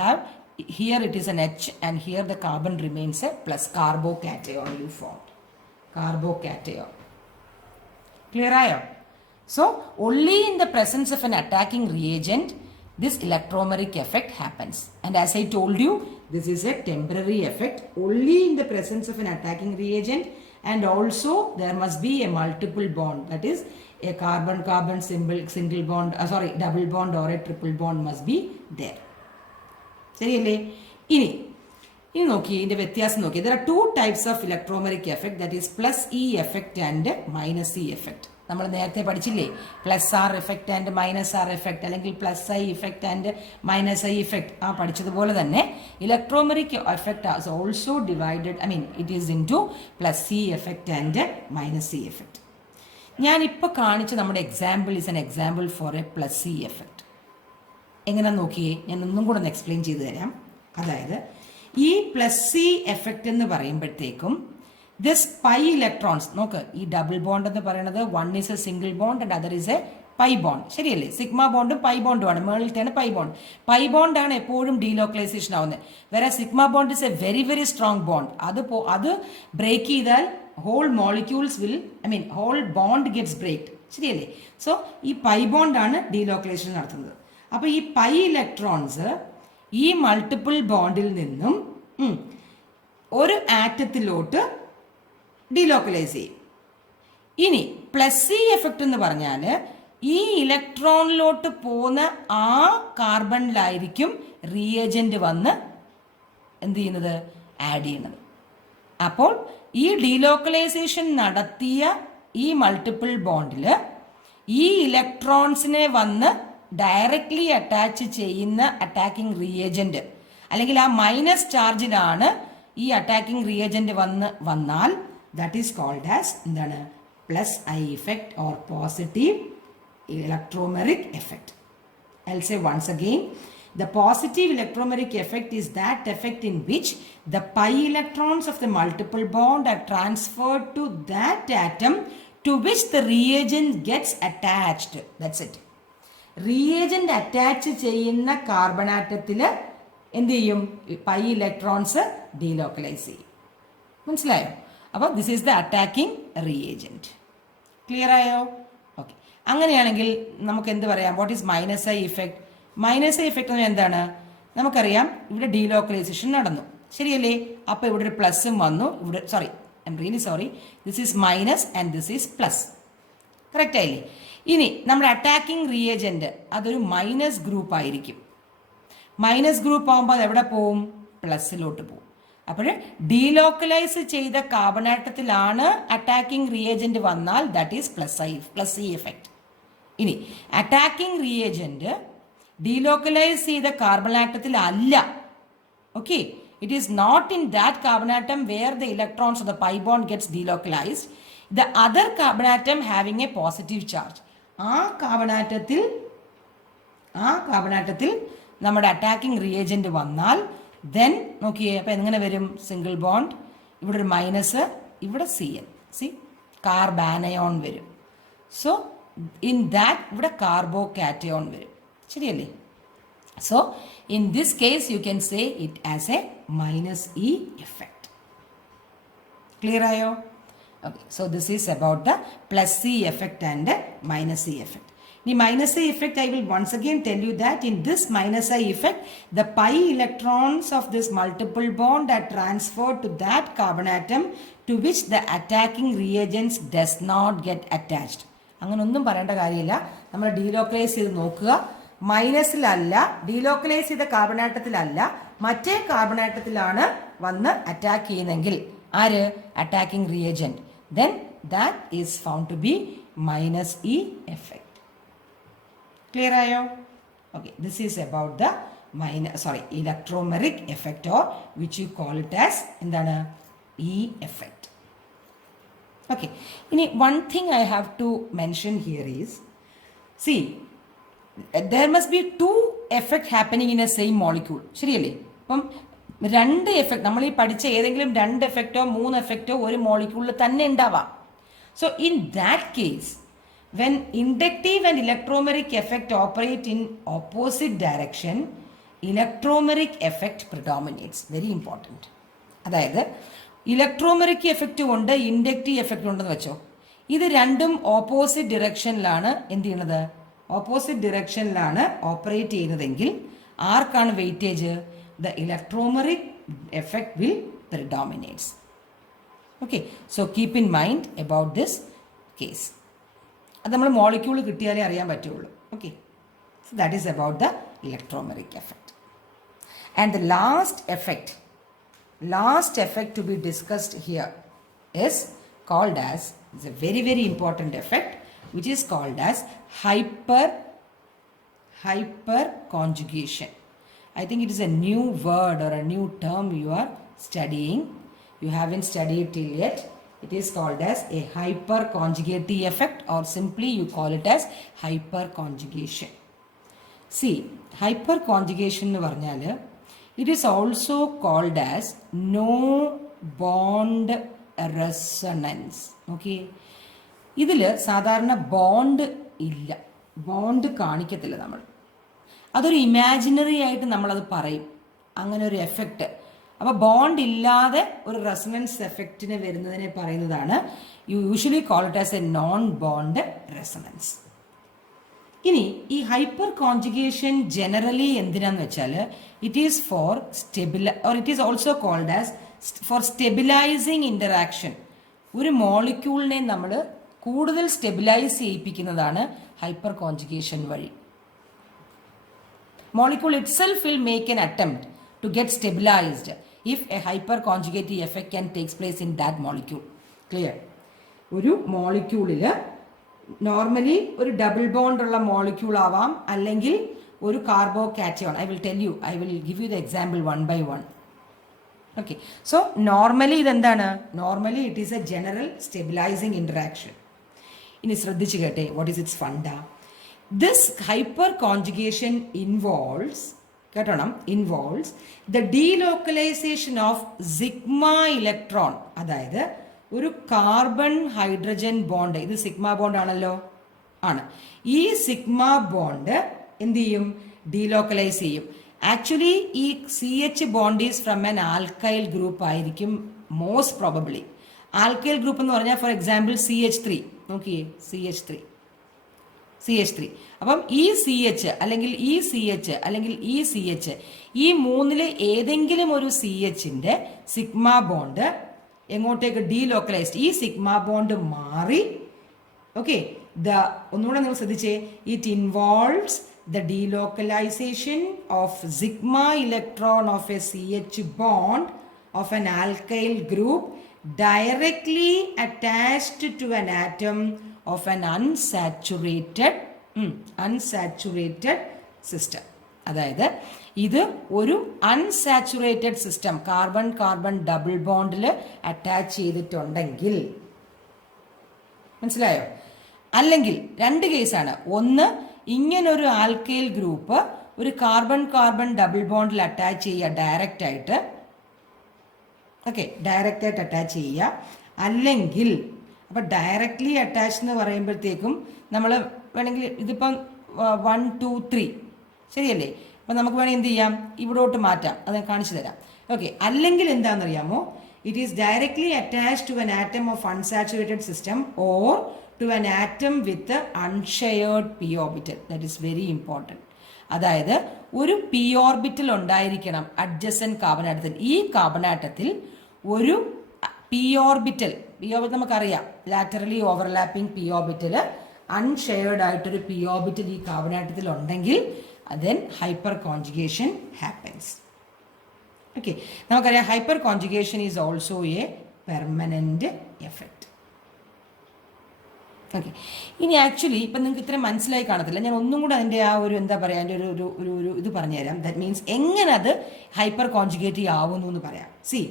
have here it is an H and here the carbon remains a plus. Carbocation you formed. Carbocation. Clear ayo? So only in the presence of an attacking reagent this electromeric effect happens. And as I told you, this is a temporary effect. Only in the presence of an attacking reagent and also there must be a multiple bond, that is a carbon-carbon single bond, double bond or a triple bond must be there. ശരിയല്ലേ? ഇനി നോക്കി ഇതിന്റെ വ്യത്യാസം നോക്കി. there are two types of electromeric effect, that is plus E effect and minus E effect. നമ്മൾ നേരത്തെ പഠിച്ചില്ലേ, plus R effect and minus R effect, അല്ലെങ്കിൽ plus I effect and minus I effect. ആ പഠിച്ചതുപോലെ തന്നെ electromeric effect as also divided, it is into plus C effect and minus C effect. ഞാനിപ്പോൾ കാണിച്ച നമ്മുടെ example is an example for a plus C effect. എങ്ങനെ നോക്കിയേ, ഞാൻ ഒന്നും കൂടെ ഒന്ന് എക്സ്പ്ലെയിൻ ചെയ്തു തരാം. അതായത് ഈ പ്ലസ് സി എഫക്റ്റ് എന്ന് പറയുമ്പോഴത്തേക്കും this pi electrons, നോക്ക്, ഈ ഡബിൾ ബോണ്ട് എന്ന് പറയുന്നത് one is a single bond and other is a pi bond. ശരിയല്ലേ? സിഗ്മ ബോണ്ടും പൈ ബോണ്ടുമാണ്, മേളിലത്തെയാണ് പൈ ബോണ്ട്. പൈ ബോണ്ടാണ് എപ്പോഴും ഡീലോക്കലൈസേഷൻ ആവുന്നത്. വേറെ sigma bond is a very very strong bond. അത് ബ്രേക്ക് ചെയ്താൽ whole molecules will, whole bond gets breaked. ശരിയല്ലേ? സോ ഈ പൈ ബോണ്ടാണ് ഡീലോക്കലൈസേഷൻ നടത്തുന്നത്. അപ്പോൾ ഈ പൈ ഇലക്ട്രോൺസ് ഈ മൾട്ടിപ്പിൾ ബോണ്ടിൽ നിന്നും ഒരു ആറ്റത്തിലോട്ട് ഡീലോക്കലൈസ് ചെയ്യും. ഇനി പ്ലസ് സി എഫക്റ്റ് എന്ന് പറഞ്ഞാൽ ഈ ഇലക്ട്രോണിലോട്ട് പോകുന്ന ആ കാർബണിലായിരിക്കും റിയേജന്റ് വന്ന് എന്ത് ചെയ്യുന്നത്, ആഡ് ചെയ്യുന്നത്. അപ്പോൾ ഈ ഡീലോക്കലൈസേഷൻ നടത്തിയ ഈ മൾട്ടിപ്പിൾ ബോണ്ടിൽ ഈ ഇലക്ട്രോൺസിനെ വന്ന് ഡയറക്റ്റ്ലി അറ്റാച്ച് ചെയ്യുന്ന അറ്റാക്കിംഗ് റിയേജന്റ്, അല്ലെങ്കിൽ ആ മൈനസ് ചാർജിലാണ് ഈ അറ്റാക്കിംഗ് റിയേജന്റ് വന്നാൽ that is called as എന്താണ്, plus I effect or positive electromeric effect. I'll say once again, the positive electromeric effect is that effect in which the pi electrons of the multiple bond are transferred to that atom to which the reagent gets attached. That's it. Reagent attach ചെയ്യുന്ന carbon ആറ്റത്തിൽ എന്ത് ചെയ്യും, pi electrons delocalise ചെയ്യും. മനസ്സിലായോ? അപ്പോൾ this is the attacking reagent. Clear ആയോ? Okay. അങ്ങനെയാണെങ്കിൽ നമുക്ക് എന്ത് പറയാം, what is minus I effect? Minus I effect എന്ന് എന്താണ്? നമുക്കറിയാം, ഇവിടെ ഡീലോക്കലൈസേഷൻ നടന്നു. ശരിയല്ലേ? അപ്പോൾ ഇവിടെ ഒരു പ്ലസും വന്നു, ഇവിടെ I am really sorry, this is minus and this is plus. Correct ആയില്ലേ? ഇനി നമ്മുടെ അറ്റാക്കിംഗ് റിയേജന്റ് അതൊരു മൈനസ് ഗ്രൂപ്പ് ആയിരിക്കും. മൈനസ് ഗ്രൂപ്പ് ആകുമ്പോൾ അത് എവിടെ പോവും? പ്ലസിലോട്ട് പോവും. അപ്പോൾ ഡീലോക്കലൈസ് ചെയ്ത കാർബണാറ്റത്തിലാണ് അറ്റാക്കിംഗ് റിയേജന്റ് വന്നാൽ that is plus C effect. ഇനി അറ്റാക്കിംഗ് റിയേജന്റ് ഡീലോക്കലൈസ് ചെയ്ത കാർബണാറ്റത്തിലല്ല. Okay, it is not in that carbon atom where the electrons of the pi bond gets delocalized, the other carbon atom having A positive charge. ആ കാർബണാറ്റത്തിൽ നമ്മുടെ attacking reagent വന്നാൽ then നോക്കിയേ, അപ്പോൾ എങ്ങനെ വരും? സിംഗിൾ ബോണ്ട്, ഇവിടെ ഒരു മൈനസ്, ഇവിടെ സി കാർബാനയോൺ വരും. സോ ഇൻ ദാറ്റ് ഇവിടെ കാർബോ കാറ്റയോൺ വരും. ശരിയല്ലേ? So in this case you can say it as a minus E effect. Clear ആയോ? Okay. So this is about the plus C effect and minus C effect. The minus I effect, I will once again tell you that in this minus I effect, the pi electrons of this multiple bond are transferred to that carbon atom to which the attacking reagents does not get attached. അങ്ങനെ ഒന്നും പറയേണ്ട കാര്യമില്ല. നമ്മൾ delocalise ചെയ്ത് നോക്കുക. മൈനസിലല്ല, delocalise ചെയ്ത കാർബണാറ്റത്തിലല്ല, മറ്റേ കാർബണാറ്റത്തിലാണ് വന്ന് അറ്റാക്ക് ചെയ്യുന്നെങ്കിൽ ആര്? Attacking reagent. then that is found to be minus E effect. Clear ayo? Okay, this is about the electromeric effect, or which you call it as endana E effect. Okay, one thing I have to mention here is, see, there must be two effects happening in a same molecule. ശരിയല്ലേ? അപ്പം രണ്ട് effect, നമ്മൾ ഈ പഠിച്ച ഏതെങ്കിലും രണ്ട് എഫക്റ്റോ മൂന്ന് എഫക്റ്റോ ഒരു മോളിക്യൂളിൽ തന്നെ ഉണ്ടാവാം. So in that case, when inductive and electromeric effect operate in opposite direction, electromeric effect predominates. Very important. അതായത് ഇലക്ട്രോമെറിക് എഫക്റ്റ് കൊണ്ട് ഇൻഡക്റ്റീവ് എഫക്റ്റ് ഉണ്ടെന്ന് വെച്ചോ, ഇത് രണ്ടും ഓപ്പോസിറ്റ് ഡിറക്ഷനിലാണ് എന്ത് ചെയ്യുന്നത്? ഓപ്പോസിറ്റ് ഡിറക്ഷനിലാണ് ഓപ്പറേറ്റ് ചെയ്യുന്നതെങ്കിൽ ആർക്കാണ് weightage? The electromeric effect will predominates. Okay, so keep in mind about this case. അത് നമ്മൾ മോളിക്യൂൾ കിട്ടിയാലേ അറിയാൻ പറ്റുള്ളൂ. Okay, so that is about the electromeric effect. And the last effect to be discussed here is called as, it's a very very important effect, which is called as hyperconjugation. I think it is a new word or a new term you are studying. You haven't studied till yet. It is called as a hyperconjugative effect, or simply you call it as hyperconjugation. See, hyperconjugation എന്ന് പറഞ്ഞാൽ it is also called as no bond resonance. Okay, ഇതിൽ സാധാരണ bond ഇല്ല, bond കാണിക്കത്തില്ല നമ്മൾ. അതൊരു imaginary ആയിട്ട് നമ്മളത് പറയും, അങ്ങനെ ഒരു എഫക്റ്റ്. അപ്പോൾ ബോണ്ട് ഇല്ലാതെ ഒരു റെസണൻസ് എഫക്റ്റിന് വരുന്നതിനെ പറയുന്നതാണ് usually call it as a non bond resonance. ഇനി ഈ ഹൈപ്പർ കോൺജുഗേഷൻ ജനറലി എന്തിനാന്ന് വെച്ചാൽ it is for it is also called as for stabilising interaction. ഒരു മോളിക്യൂളിനെ നമ്മൾ കൂടുതൽ സ്റ്റെബിലൈസ് ചെയ്യിപ്പിക്കുന്നതാണ് ഹൈപ്പർ കോൺജുഗേഷൻ വഴി. Molecule itself will make an attempt to get stabilized if a hyperconjugative effect can takes place in that molecule. Clear? ഒരു മോളിക്യൂളിൽ normally ഒരു double bond ഉള്ള മോളിക്യൂൾ ആവാം, അല്ലെങ്കിൽ ഒരു carbocation. I will tell you, I will give you the example one by one. Okay, so normally ഇതെന്താണ്? Normally it is a general stabilising interaction. ഇനി ശ്രദ്ധിച്ചു കേട്ടെ, what is its funda? This hyperconjugation involves the delocalisation of sigma electron. അതായത് ഒരു carbon hydrogen bond, ഇത് sigma bond ആണല്ലോ, ആണ്. ഈ സിഗ്മ ബോണ്ട് എന്ത് ചെയ്യും? ഡീലോക്കലൈസ് ചെയ്യും. ആക്ച്വലി ഈ CH bond is from an alkyl group ആയിരിക്കും മോസ്റ്റ് പ്രോബബ്ലി. ആൽക്കൈൽ ഗ്രൂപ്പ് എന്ന് പറഞ്ഞാൽ ഫോർ എക്സാമ്പിൾ CH3. നോക്കിയേ, CH3. അപ്പം ഈ CH അല്ലെങ്കിൽ ഈ CH അല്ലെങ്കിൽ ഈ CH, ഈ മൂന്നിലെ ഏതെങ്കിലും ഒരു CHന്റെ സിഗ്മ ബോണ്ട് എങ്ങോട്ടേക്ക് ഡീലോക്കലൈസ്ഡ്, ഈ സിഗ്മ ബോണ്ട് മാറി. ഓക്കെ, ഒന്നുകൂടെ നിങ്ങൾ ശ്രദ്ധിച്ചേ, it involves the delocalisation of sigma electron of A CH bond of an alkyl group directly attached to an atom of an unsaturated system. അതായത് ഇത് ഒരു unsaturated system, carbon carbon double ബോണ്ടിൽ attach ചെയ്തിട്ടുണ്ടെങ്കിൽ, മനസ്സിലായോ? അല്ലെങ്കിൽ രണ്ട് കേസാണ്. ഒന്ന്, ഇങ്ങനൊരു ആൽക്കൈൽ ഗ്രൂപ്പ് ഒരു കാർബൺ കാർബൺ ഡബിൾ ബോണ്ടിൽ അറ്റാച്ച് ചെയ്യുക ഡയറക്റ്റ് ആയിട്ട്. ഓക്കെ, ഡയറക്റ്റ് ആയിട്ട് അറ്റാച്ച് ചെയ്യുക. അല്ലെങ്കിൽ അപ്പം ഡയറക്റ്റ്ലി അറ്റാച്ച് എന്ന് പറയുമ്പോഴത്തേക്കും നമ്മൾ വേണമെങ്കിൽ ഇതിപ്പം 1 2 3 ശരിയല്ലേ? അപ്പം നമുക്ക് വേണമെങ്കിൽ എന്ത് ചെയ്യാം? ഇവിടോട്ട് മാറ്റാം, അത് ഞാൻ കാണിച്ചു തരാം. ഓക്കെ, അല്ലെങ്കിൽ എന്താണെന്നറിയാമോ? It is directly attached to an atom of unsaturated system or to an atom with unshared p orbital. That is very important. അതായത് ഒരു p ഓർബിറ്റൽ ഉണ്ടായിരിക്കണം അഡ്ജസൻറ്റ് കാർബൺ ആറ്റത്തിൽ. ഈ കാർബൺ ആറ്റത്തിൽ ഒരു p ഓർബിറ്റൽ നമുക്കറിയാം, ലാറ്ററലി ഓവർലാപ്പിംഗ് p ഓർബിറ്റൽ, അൺഷെയർഡ് ആയിട്ടൊരു p orbital ഈ carbon ആറ്റത്തിൽ ഉണ്ടെങ്കിൽ then hyperconjugation happens. Okay, നമുക്കറിയാം hyperconjugation is also a permanent effect. Okay, ഇനി ആക്ച്വലി ഇപ്പം നിങ്ങൾക്ക് ഇത്രയും മനസ്സിലായി കാണത്തില്ല, ഞാൻ ഒന്നും കൂടെ അതിൻ്റെ ആ ഒരു എന്താ പറയുക, അതിൻ്റെ ഒരു ഇത് പറഞ്ഞുതരാം. ദാറ്റ് മീൻസ് എങ്ങനെ അത് ഹൈപ്പർ കോൺജുഗേറ്റ് ആവുന്നു എന്ന് പറയാം. സി,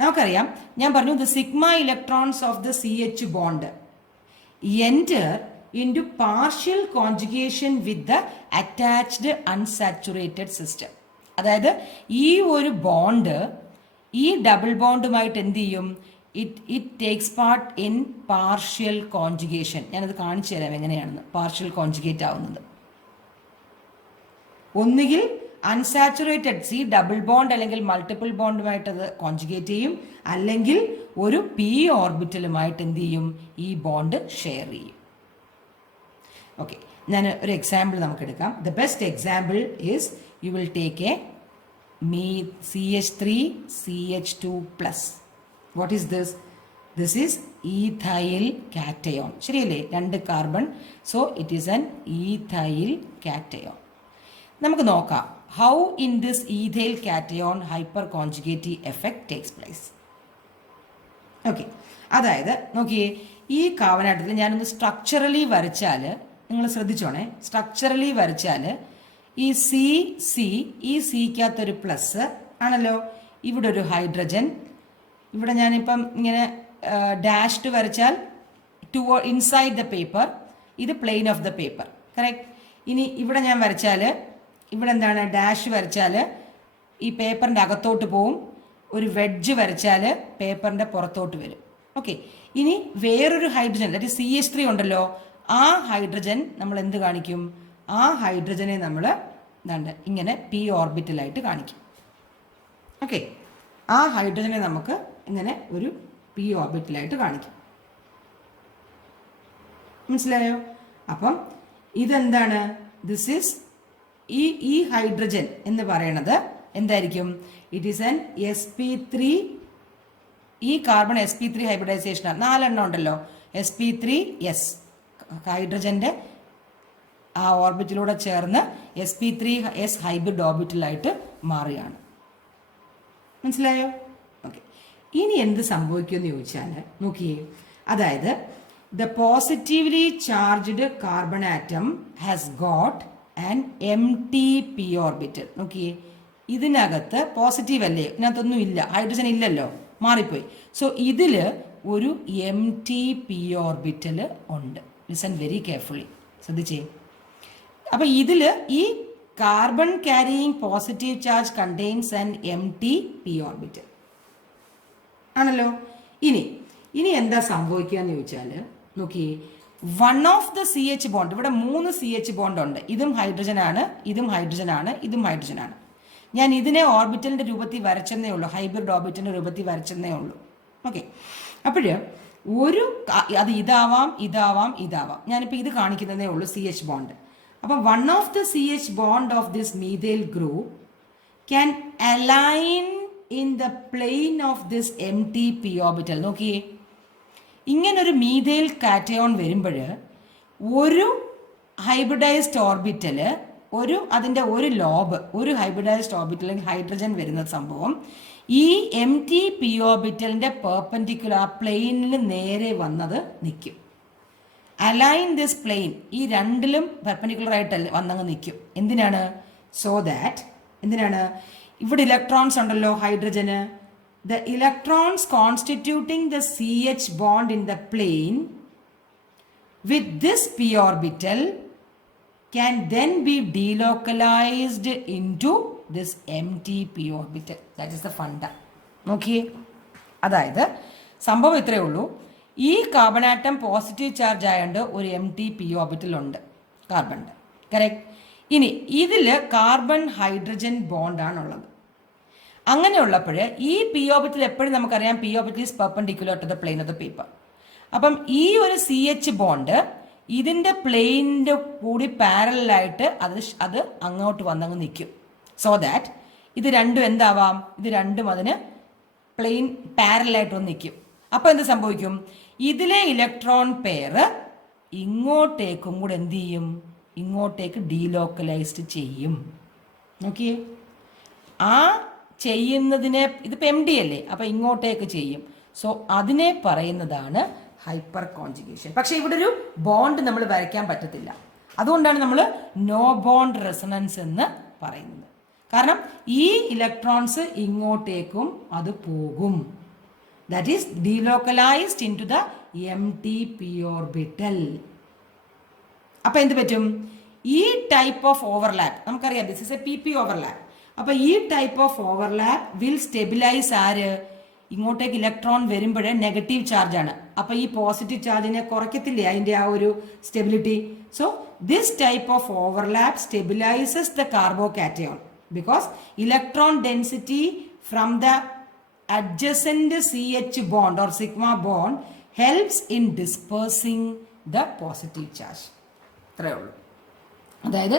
നമുക്കറിയാം, ഞാൻ പറഞ്ഞു the sigma electrons of the CH bond enter into partial conjugation with the attached unsaturated system. അതായത് ഈ ഒരു ബോണ്ട് ഈ ഡബിൾ ബോണ്ടുമായിട്ട് എന്ത് ചെയ്യും? It takes part in partial conjugation. ഞാനത് കാണിച്ചു തരാം എങ്ങനെയാണെന്ന് പാർഷ്യൽ കോൺജുഗേറ്റ് ആവുന്നത്. ഒന്നുകിൽ അൺസാച്ചുറേറ്റഡ് ഡബിൾ ബോണ്ട് അല്ലെങ്കിൽ മൾട്ടിപ്പിൾ ബോണ്ടുമായിട്ട് അത് കോൺജുഗേറ്റ് ചെയ്യും, അല്ലെങ്കിൽ ഒരു p ഓർബിറ്റലുമായിട്ട് എന്ത് ചെയ്യും? ഈ ബോണ്ട് ഷെയർ ചെയ്യും. ഓക്കെ, ഞാൻ ഒരു എക്സാമ്പിൾ നമുക്ക് എടുക്കാം. The best example is you will take A CH3 CH2+. What is this? This is ethyl cation. ശരിയല്ലേ? 2 carbon. So it is an ethyl cation. നമുക്ക് നോക്കാം how in this ethyl cation hyper conjugate effect takes place. Okay, അതായത് നോക്കിയേ, ഈ കാവനാട്ടത്തിൽ ഞാനൊന്ന് structurally വരച്ചാൽ, നിങ്ങൾ ശ്രദ്ധിച്ചോണേ, structurally വരച്ചാൽ ഈ സി ഈ സിക്കകത്തൊരു പ്ലസ് ആണല്ലോ, ഇവിടെ ഒരു ഹൈഡ്രജൻ, ഇവിടെ ഞാനിപ്പം ഇങ്ങനെ ഡാഷ്ഡ് വരച്ചാൽ ഇൻസൈഡ് ദ പേപ്പർ, ഇത് plain of the paper, correct. ഇനി ഇവിടെ ഞാൻ വരച്ചാൽ, ഇവിടെ എന്താണ് ഡാഷ് വരച്ചാൽ ഈ പേപ്പറിൻ്റെ അകത്തോട്ട് പോവും, ഒരു വെഡ്ജ് വരച്ചാൽ പേപ്പറിൻ്റെ പുറത്തോട്ട് വരും. ഓക്കെ, ഇനി വേറൊരു ഹൈഡ്രജൻ ദാറ്റ് CH3 ഉണ്ടല്ലോ, ആ ഹൈഡ്രജൻ നമ്മൾ എന്ത് കാണിക്കും? ആ ഹൈഡ്രജനെ നമ്മൾ എന്താണ് ഇങ്ങനെ p ഓർബിറ്റലായിട്ട് കാണിക്കും. ഓക്കെ, ആ ഹൈഡ്രജനെ നമുക്ക് ഇങ്ങനെ ഒരു p ഓർബിറ്റലായിട്ട് കാണിക്കും. മനസ്സിലായോ? അപ്പം ഇതെന്താണ്? ദിസ് ഈസ് ഈ ഹൈഡ്രജൻ എന്ന് പറയണത് എന്തായിരിക്കും? It is an sp3. ഈ കാർബൺ sp3 ഹൈബ്രിഡൈസേഷനാണ്. 4 എണ്ണം ഉണ്ടല്ലോ, sp3s ഹൈഡ്രജന്റെ ആ ഓർബിറ്റിലൂടെ ചേർന്ന് sp3s ഹൈബ്രിഡ് ഓർബിറ്റലായിട്ട് മാറുകയാണ്. മനസ്സിലായോ? ഓക്കെ, ഇനി എന്ത് സംഭവിക്കുമെന്ന് ചോദിച്ചാൽ നോക്കിയേ, അതായത് the positively charged carbon atom has got an empty p orbital. നോക്കിയേ, ഇതിനകത്ത് പോസിറ്റീവ് അല്ലേ, ഇതിനകത്തൊന്നും ഇല്ല, ഹൈഡ്രജൻ ഇല്ലല്ലോ, മാറിപ്പോയി. സോ ഇതിൽ ഒരു empty p ഓർബിറ്റൽ ഉണ്ട്. ലിസൺ വെരി കെയർഫുള്ളി, ശ്രദ്ധിച്ചേ. അപ്പം ഇതിൽ ഈ carbon carrying positive charge contains an empty p orbital ആണല്ലോ. ഇനി എന്താ സംഭവിക്കുക എന്ന് ചോദിച്ചാൽ നോക്കിയേ, one of the CH bond, ഇവിടെ 3 CH ബോണ്ട് ഉണ്ട്, ഇതും ഹൈഡ്രജൻ ആണ്, ഇതും ഹൈഡ്രജൻ ആണ്, ഇതും ഹൈഡ്രജൻ ആണ്. ഞാൻ ഇതിനെ ഓർബിറ്റലിന്റെ രൂപത്തിൽ വരച്ചെന്നേ ഉള്ളൂ, ഹൈബ്രിഡ് ഓർബിറ്റലിന്റെ രൂപത്തിൽ വരച്ചെന്നേ ഉള്ളൂ. ഓക്കെ, അപ്പോഴ് അത് ഇതാവാം. ഞാനിപ്പോൾ ഇത് കാണിക്കുന്നതേ ഉള്ളൂ, CH ബോണ്ട്. അപ്പം one of the CH bond of this methyl group can align in the plane of this empty p orbital. നോക്കിയേ, ഇങ്ങനൊരു മീഥൈൽ കാറ്റയോൺ വരുമ്പോൾ ഒരു ഹൈബ്രിഡൈസ്ഡ് ഓർബിറ്റൽ, അതിൻ്റെ ഒരു ലോബ്, ഒരു ഹൈബ്രിഡൈസ്ഡ് ഓർബിറ്റൽ ഹൈഡ്രജൻ വരുന്ന സംഭവം ഈ empty p ഓർബിറ്റലിൻ്റെ പെർപെൻഡിക്കുലർ പ്ലെയിനിൽ നേരെ വന്നത് നിൽക്കും. അലൈൻ ദിസ് പ്ലെയിൻ, ഈ രണ്ടിലും പെർപെൻഡിക്കുലർ ആയിട്ട് വന്നങ്ങ് നിൽക്കും. എന്തിനാണ്? സോ ദാറ്റ് എന്തിനാണ്? ഇവിടെ ഇലക്ട്രോൺസ് ഉണ്ടല്ലോ ഹൈഡ്രജന്, the electrons constituting the CH bond in the plane with this p orbital can then be delocalized into this empty p orbital. That is the funda. നോക്കിയേ, അതായത് സംഭവം ഇത്രയേ ഉള്ളൂ. ഈ കാർബൺ ആറ്റം പോസിറ്റീവ് ചാർജ് ആയതുകൊണ്ട് ഒരു empty p orbital ഉണ്ട് കാർബണിൻ്റെ, correct. ഇനി ഇതിൽ കാർബൺ ഹൈഡ്രജൻ ബോണ്ടാണുള്ളത്. അങ്ങനെയുള്ളപ്പോൾ ഈ p ഓർബിറ്റൽ എപ്പോഴും നമുക്കറിയാം, p orbital is perpendicular to the plane of the paper. അപ്പം ഈ ഒരു CH ബോണ്ട് ഇതിൻ്റെ പ്ലെയിനിൻ്റെ കൂടി പാരലായിട്ട് അത് അങ്ങോട്ട് വന്നങ്ങ് നിൽക്കും. സോ ദാറ്റ് ഇത് രണ്ടും എന്താവാം? ഇത് രണ്ടും അതിന് പ്ലെയിൻ പാരലായിട്ട് വന്ന് നിൽക്കും. അപ്പോൾ എന്ത് സംഭവിക്കും? ഇതിലെ ഇലക്ട്രോൺ പെയർ ഇങ്ങോട്ടേക്കും കൂടെ എന്ത് ചെയ്യും? ഇങ്ങോട്ടേക്ക് ഡീലോക്കലൈസ്ഡ് ചെയ്യും. നോക്കിയേ, ആ ചെയ്യുന്നതിനെ, ഇതിപ്പോൾ empty അല്ലേ, അപ്പോൾ ഇങ്ങോട്ടേക്ക് ചെയ്യും. സോ അതിനെ പറയുന്നതാണ് ഹൈപ്പർ കോൺജുഗേഷൻ. പക്ഷേ ഇവിടെ ഒരു ബോണ്ട് നമ്മൾ വരയ്ക്കാൻ പറ്റത്തില്ല. അതുകൊണ്ടാണ് നമ്മൾ നോ ബോണ്ട് റെസൊണൻസ് എന്ന് പറയുന്നത്. കാരണം ഈ ഇലക്ട്രോൺസ് ഇങ്ങോട്ടേക്കും അത് പോകും. That is delocalised into the empty p orbital. അപ്പോൾ എന്ത് പറ്റും? ഈ ടൈപ്പ് ഓഫ് ഓവർലാപ്പ് നമുക്കറിയാം, this is a PP overlap. അപ്പോൾ ഈ type of overlap will stabilise ആര്? ഇങ്ങോട്ടേക്ക് ഇലക്ട്രോൺ വരുമ്പോഴേ നെഗറ്റീവ് ചാർജ് ആണ്. അപ്പോൾ ഈ പോസിറ്റീവ് ചാർജിനെ കുറയ്ക്കത്തില്ലേ അതിൻ്റെ ആ ഒരു stability? So this type of overlap stabilises the carbocation because electron density from the adjacent CH bond or sigma bond helps in dispersing the positive charge. അത്രയേ ഉള്ളൂ. അതായത്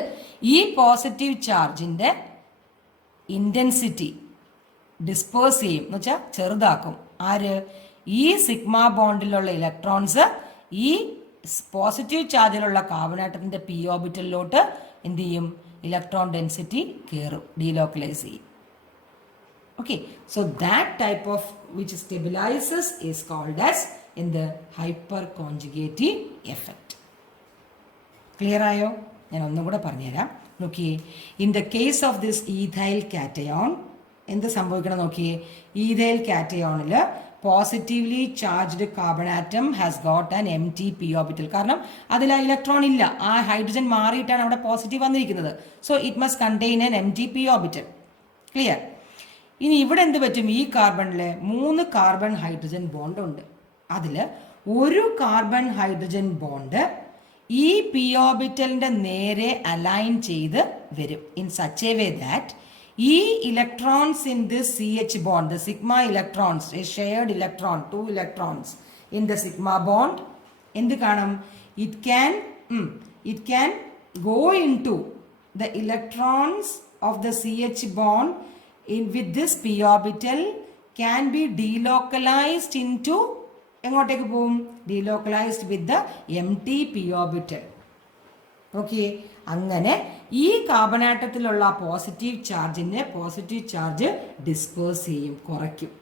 ഈ പോസിറ്റീവ് ചാർജിൻ്റെ ഇൻറ്റൻസിറ്റി ഡിസ്പേഴ്സ് ചെയ്യും എന്ന് വെച്ചാൽ ചെറുതാക്കും. ആര്? ഈ സിഗ്മ ബോണ്ടിലുള്ള ഇലക്ട്രോൺസ് ഈ പോസിറ്റീവ് ചാർജിലുള്ള കാർബൺ ആറ്റത്തിന്റെ പി ഓർബിറ്റലിലോട്ട് എന്ത് ചെയ്യും? ഇലക്ട്രോൺ ഡെൻസിറ്റി കയറും, ഡീലോക്കലൈസ് ചെയ്യും. Okay, so that type of which stabilizes is called as in the hyperconjugative effect. Clear ആയോ? ഞാൻ ഒന്നും കൂടെ പറഞ്ഞുതരാം. നോക്കിയേ, in the case of this ethyl cation എന്ത് സംഭവിക്കണം നോക്കിയേ. ഈഥൈൽ കാറ്റയോണിൽ positively charged carbon atom has got an empty p orbital. കാരണം അതിൽ ആ ഇലക്ട്രോൺ ഇല്ല, ആ ഹൈഡ്രജൻ മാറിയിട്ടാണ് അവിടെ പോസിറ്റീവ് വന്നിരിക്കുന്നത്. So it must contain N M T p orbital. Clear? ഇനി ഇവിടെ എന്ത് പറ്റും? ഈ കാർബണിൽ 3 കാർബൺ ഹൈഡ്രജൻ ബോണ്ട് ഉണ്ട്. അതിൽ ഒരു കാർബൺ ഹൈഡ്രജൻ ബോണ്ട് ഈ പി ഓർബിറ്റലിന്റെ നേരെ അലൈൻ ചെയ്ത് വരും in such a way that ഈ electrons in this C H bond, the sigma electrons, a shared electron, 2 electrons in the sigma bond എന്ത് കാണും? It can go into the electrons of the C H bond with this p orbital can be delocalized into എങ്ങോട്ടേക്ക് പോകും? delocalized with the empty p orbital. Okay, അങ്ങനെ ഈ carbon ആറ്റത്തിലുള്ള positive ചാർജിനെ positive charge disperse ചെയ്യും, കുറയ്ക്കും.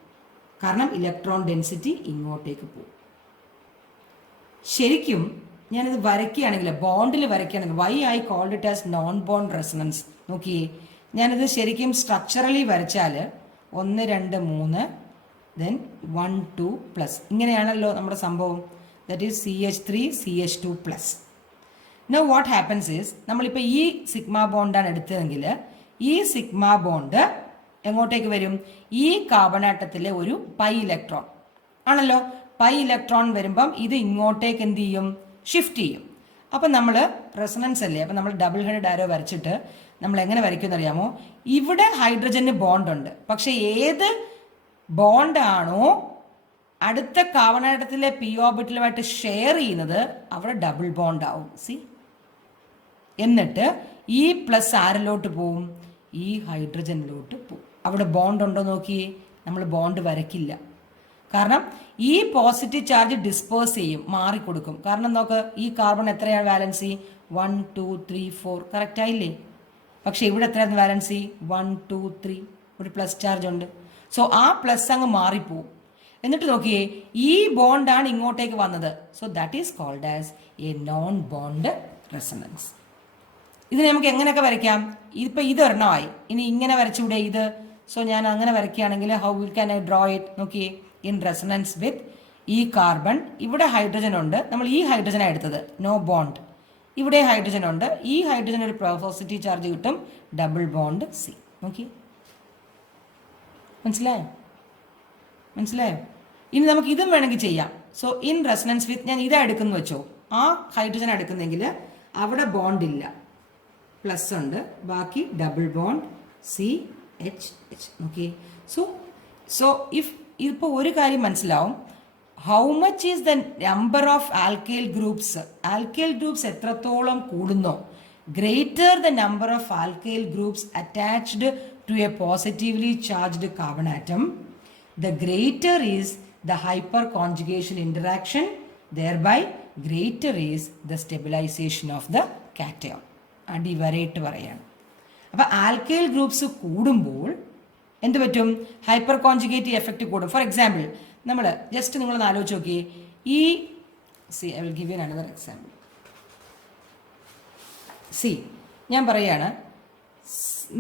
കാരണം electron density ഇങ്ങോട്ടേക്ക് പോകും. ശരിക്കും ഞാനിത് വരയ്ക്കുകയാണെങ്കിൽ, ബോണ്ടിൽ വരയ്ക്കുകയാണെങ്കിൽ, why I called it as non bond resonance. നോക്കിയേ, ഞാനിത് ശരിക്കും സ്ട്രക്ചറലി വരച്ചാൽ 1 2 3 ദെൻ 1 2 പ്ലസ് ഇങ്ങനെയാണല്ലോ നമ്മുടെ സംഭവം. That is CH3 CH2 plus. Now what happens is, നമ്മളിപ്പോൾ ഈ സിഗ്മ ബോണ്ടാണ് എടുത്തതെങ്കിൽ ഈ സിഗ്മ ബോണ്ട് എങ്ങോട്ടേക്ക് വരും? ഈ കാർബൺ ആറ്റത്തിലെ ഒരു പൈ ഇലക്ട്രോൺ ആണല്ലോ. പൈ ഇലക്ട്രോൺ വരുമ്പം ഇത് ഇങ്ങോട്ടേക്ക് എന്ത് ചെയ്യും? ഷിഫ്റ്റ് ചെയ്യും. അപ്പം നമ്മൾ റെസണൻസ് അല്ലേ, അപ്പം നമ്മൾ ഡബിൾ ഹെഡഡ് ആരോ വരച്ചിട്ട് നമ്മൾ എങ്ങനെ വരയ്ക്കുമെന്ന് അറിയാമോ? ഇവിടെ ഹൈഡ്രജന് ബോണ്ട് ഉണ്ട്, പക്ഷെ ഏത് ബോണ്ടാണോ അടുത്ത കാർബൺ ആറ്റത്തിലെ പി ഓർബിറ്റലുമായിട്ട് ഷെയർ ചെയ്യുന്നത് അവിടെ ഡബിൾ ബോണ്ട് ആവും. സി, എന്നിട്ട് ഈ പ്ലസ് ആരിലോട്ട് പോവും? ഈ ഹൈഡ്രജനിലോട്ട് പോവും. അവിടെ ബോണ്ട് ഉണ്ടോ നോക്കിയേ. നമ്മൾ ബോണ്ട് വരയ്ക്കില്ല, കാരണം ഈ പോസിറ്റീവ് ചാർജ് ഡിസ്പേഴ്സ് ചെയ്യും, മാറിക്കൊടുക്കും. കാരണം നോക്ക്, ഈ കാർബൺ എത്രയാണ് വാലൻസി? 1 2 3 4 കറക്റ്റ് ആയില്ലേ? പക്ഷെ ഇവിടെ എത്രയാണ് വാലൻസി? 1 2 3, ഒരു പ്ലസ് ചാർജ് ഉണ്ട്. സോ ആ പ്ലസ് അങ്ങ് മാറിപ്പോവും. എന്നിട്ട് നോക്കിയേ, ഈ ബോണ്ടാണ് ഇങ്ങോട്ടേക്ക് വന്നത്. So that is called as a non bond resonance. ഇതിന് നമുക്ക് എങ്ങനെയൊക്കെ വരയ്ക്കാം? ഇതിപ്പോൾ ഇതൊരെണ്ണമായി, ഇനി ഇങ്ങനെ വരച്ചുകൂടെ ഇത്? സോ ഞാൻ അങ്ങനെ വരയ്ക്കുകയാണെങ്കിൽ how can I draw it? നോക്കിയേ, ഇൻ റെസണൻസ് വിത്ത് ഈ കാർബൺ, ഇവിടെ ഹൈഡ്രജൻ ഉണ്ട്, നമ്മൾ ഈ ഹൈഡ്രജനാണ് എടുത്തത്, നോ ബോണ്ട്. ഇവിടെ ഹൈഡ്രജൻ ഉണ്ട്, ഈ ഹൈഡ്രജൻ ഒരു പോസിറ്റീവ് ചാർജ് കിട്ടും, ഡബിൾ ബോണ്ട് സി. നോക്കി, മനസ്സിലായോ? ഇനി നമുക്ക് ഇതും വേണമെങ്കിൽ ചെയ്യാം. സോ ഇൻ റെസണൻസ് വിത്ത്, ഞാൻ ഇതാ എടുക്കുന്നു വെച്ചോ, ആ ഹൈഡ്രജൻ എടുക്കുന്നെങ്കിൽ അവിടെ ബോണ്ട് ഇല്ല, പ്ലസ് ഉണ്ട്, ബാക്കി double bond CH. Okay, so if ഇപ്പോൾ ഒരു കാര്യം മനസ്സിലാവും, how much is the number of alkyl groups. Alkyl groups എത്രത്തോളം കൂടുന്നോ, greater the number of alkyl groups attached to a positively charged carbon atom, the greater is the hyperconjugation interaction, thereby greater is the stabilization of the cation. അടിവരയിട്ട് പറയാണ്. അപ്പോൾ alkyl groups കൂടുമ്പോൾ എന്ത് പറ്റും? Hyper conjugate effect കൂടും. For example, നമ്മൾ just നിങ്ങളൊന്ന് ആലോചിച്ച് നോക്കിയേ, ഈ I will give U another example. ഞാൻ പറയാണ്,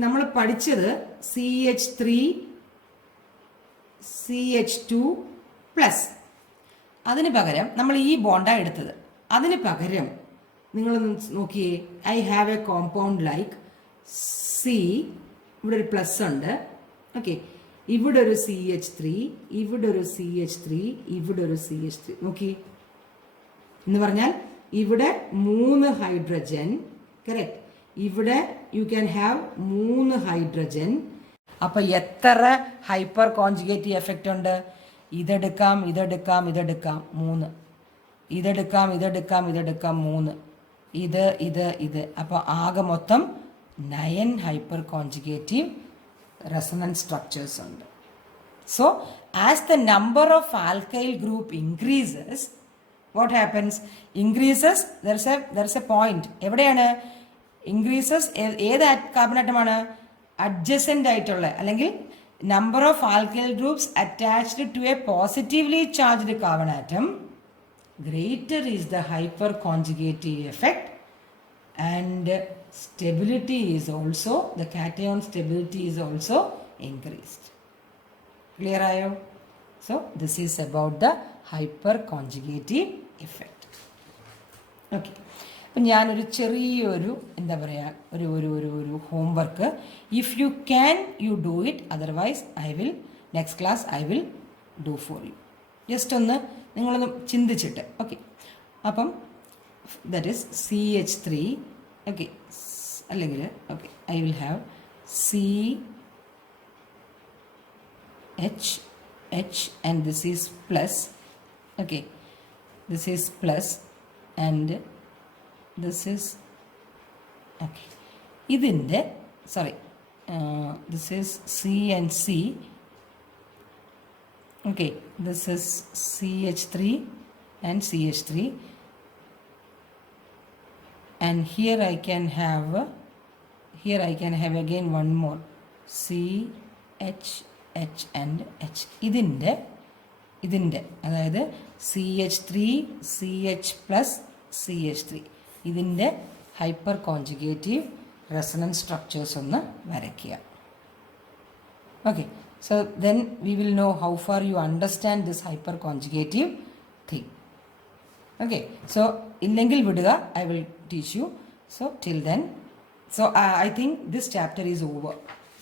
നമ്മൾ പഠിച്ചത് CH2 പ്ലസ്, അതിന് പകരം നമ്മൾ ഈ ബോണ്ടാണ് എടുത്തത്. അതിന് പകരം നിങ്ങളൊന്ന് നോക്കിയേ, I have A compound like C, ഇവിടെ ഒരു പ്ലസ് ഉണ്ട്, ഓക്കെ, ഇവിടെ ഒരു CH3, ഇവിടെ ഒരു CH3, ഇവിടെ ഒരു CH3. നോക്കി എന്ന് പറഞ്ഞാൽ ഇവിടെ 3 ഹൈഡ്രജൻ, കറക്റ്റ്, ഇവിടെ യു ക്യാൻ ഹാവ് 3 ഹൈഡ്രജൻ. അപ്പോൾ എത്ര ഹൈപ്പർ കോൺജുഗേറ്റീവ് എഫക്റ്റ് ഉണ്ട്? ഇതെടുക്കാം, 3, ഇതെടുക്കാം, 3, ഇത്. അപ്പോൾ ആകെ മൊത്തം 9 ഹൈപ്പർ കോൺജുഗേറ്റീവ് റെസണൻസ് സ്ട്രക്ചേഴ്സ് ഉണ്ട്. So as the number of alkyl group increases, what happens? Increases, there's a point. എവിടെയാണ് increases? ഏത് കാർബൺ ആറ്റമാണ്? അഡ്ജസെൻ്റ് ആയിട്ടുള്ള അല്ലെങ്കിൽ number of alkyl groups attached to a positively charged carbon atom, greater is the hyperconjugative effect, and stability is also, the cation stability is also increased. Clear ayo? So this is about the hyperconjugative effect. Okay. അപ്പം ഞാനൊരു ചെറിയൊരു എന്താ പറയുക ഒരു homework, if you can you do it, otherwise next class I will do for you. Just ഒന്ന് നിങ്ങളൊന്ന് ചിന്തിച്ചിട്ട്. Okay. അപ്പം ദറ്റ് ഈസ് CH3. ഓക്കെ. അല്ലെങ്കിൽ okay, I will have CH and this is plus. Okay, this is plus and this is okay. Idinde sorry, this is C and C. Okay, this is CH3 and CH3, and here I can have again one more CH and H. ഇതിൻ്റെ അതായത് CH3 CH plus CH3 ഇതിൻ്റെ hyper conjugative resonance structures ഒന്ന് വരയ്ക്കുക. Okay. So then we will know how far you understand this hyperconjugative thing. Okay. So illengil viduga, I will teach you. So till then, so I think this chapter is over.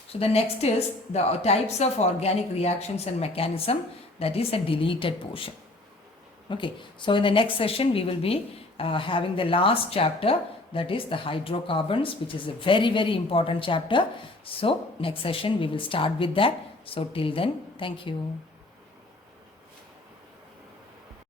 So the next is the types of organic reactions and mechanism. That is a deleted portion. Okay. So in the next session we will be having the last chapter, that is the hydrocarbons, which is a very, very important chapter. So next session we will start with that. So till then, thank you.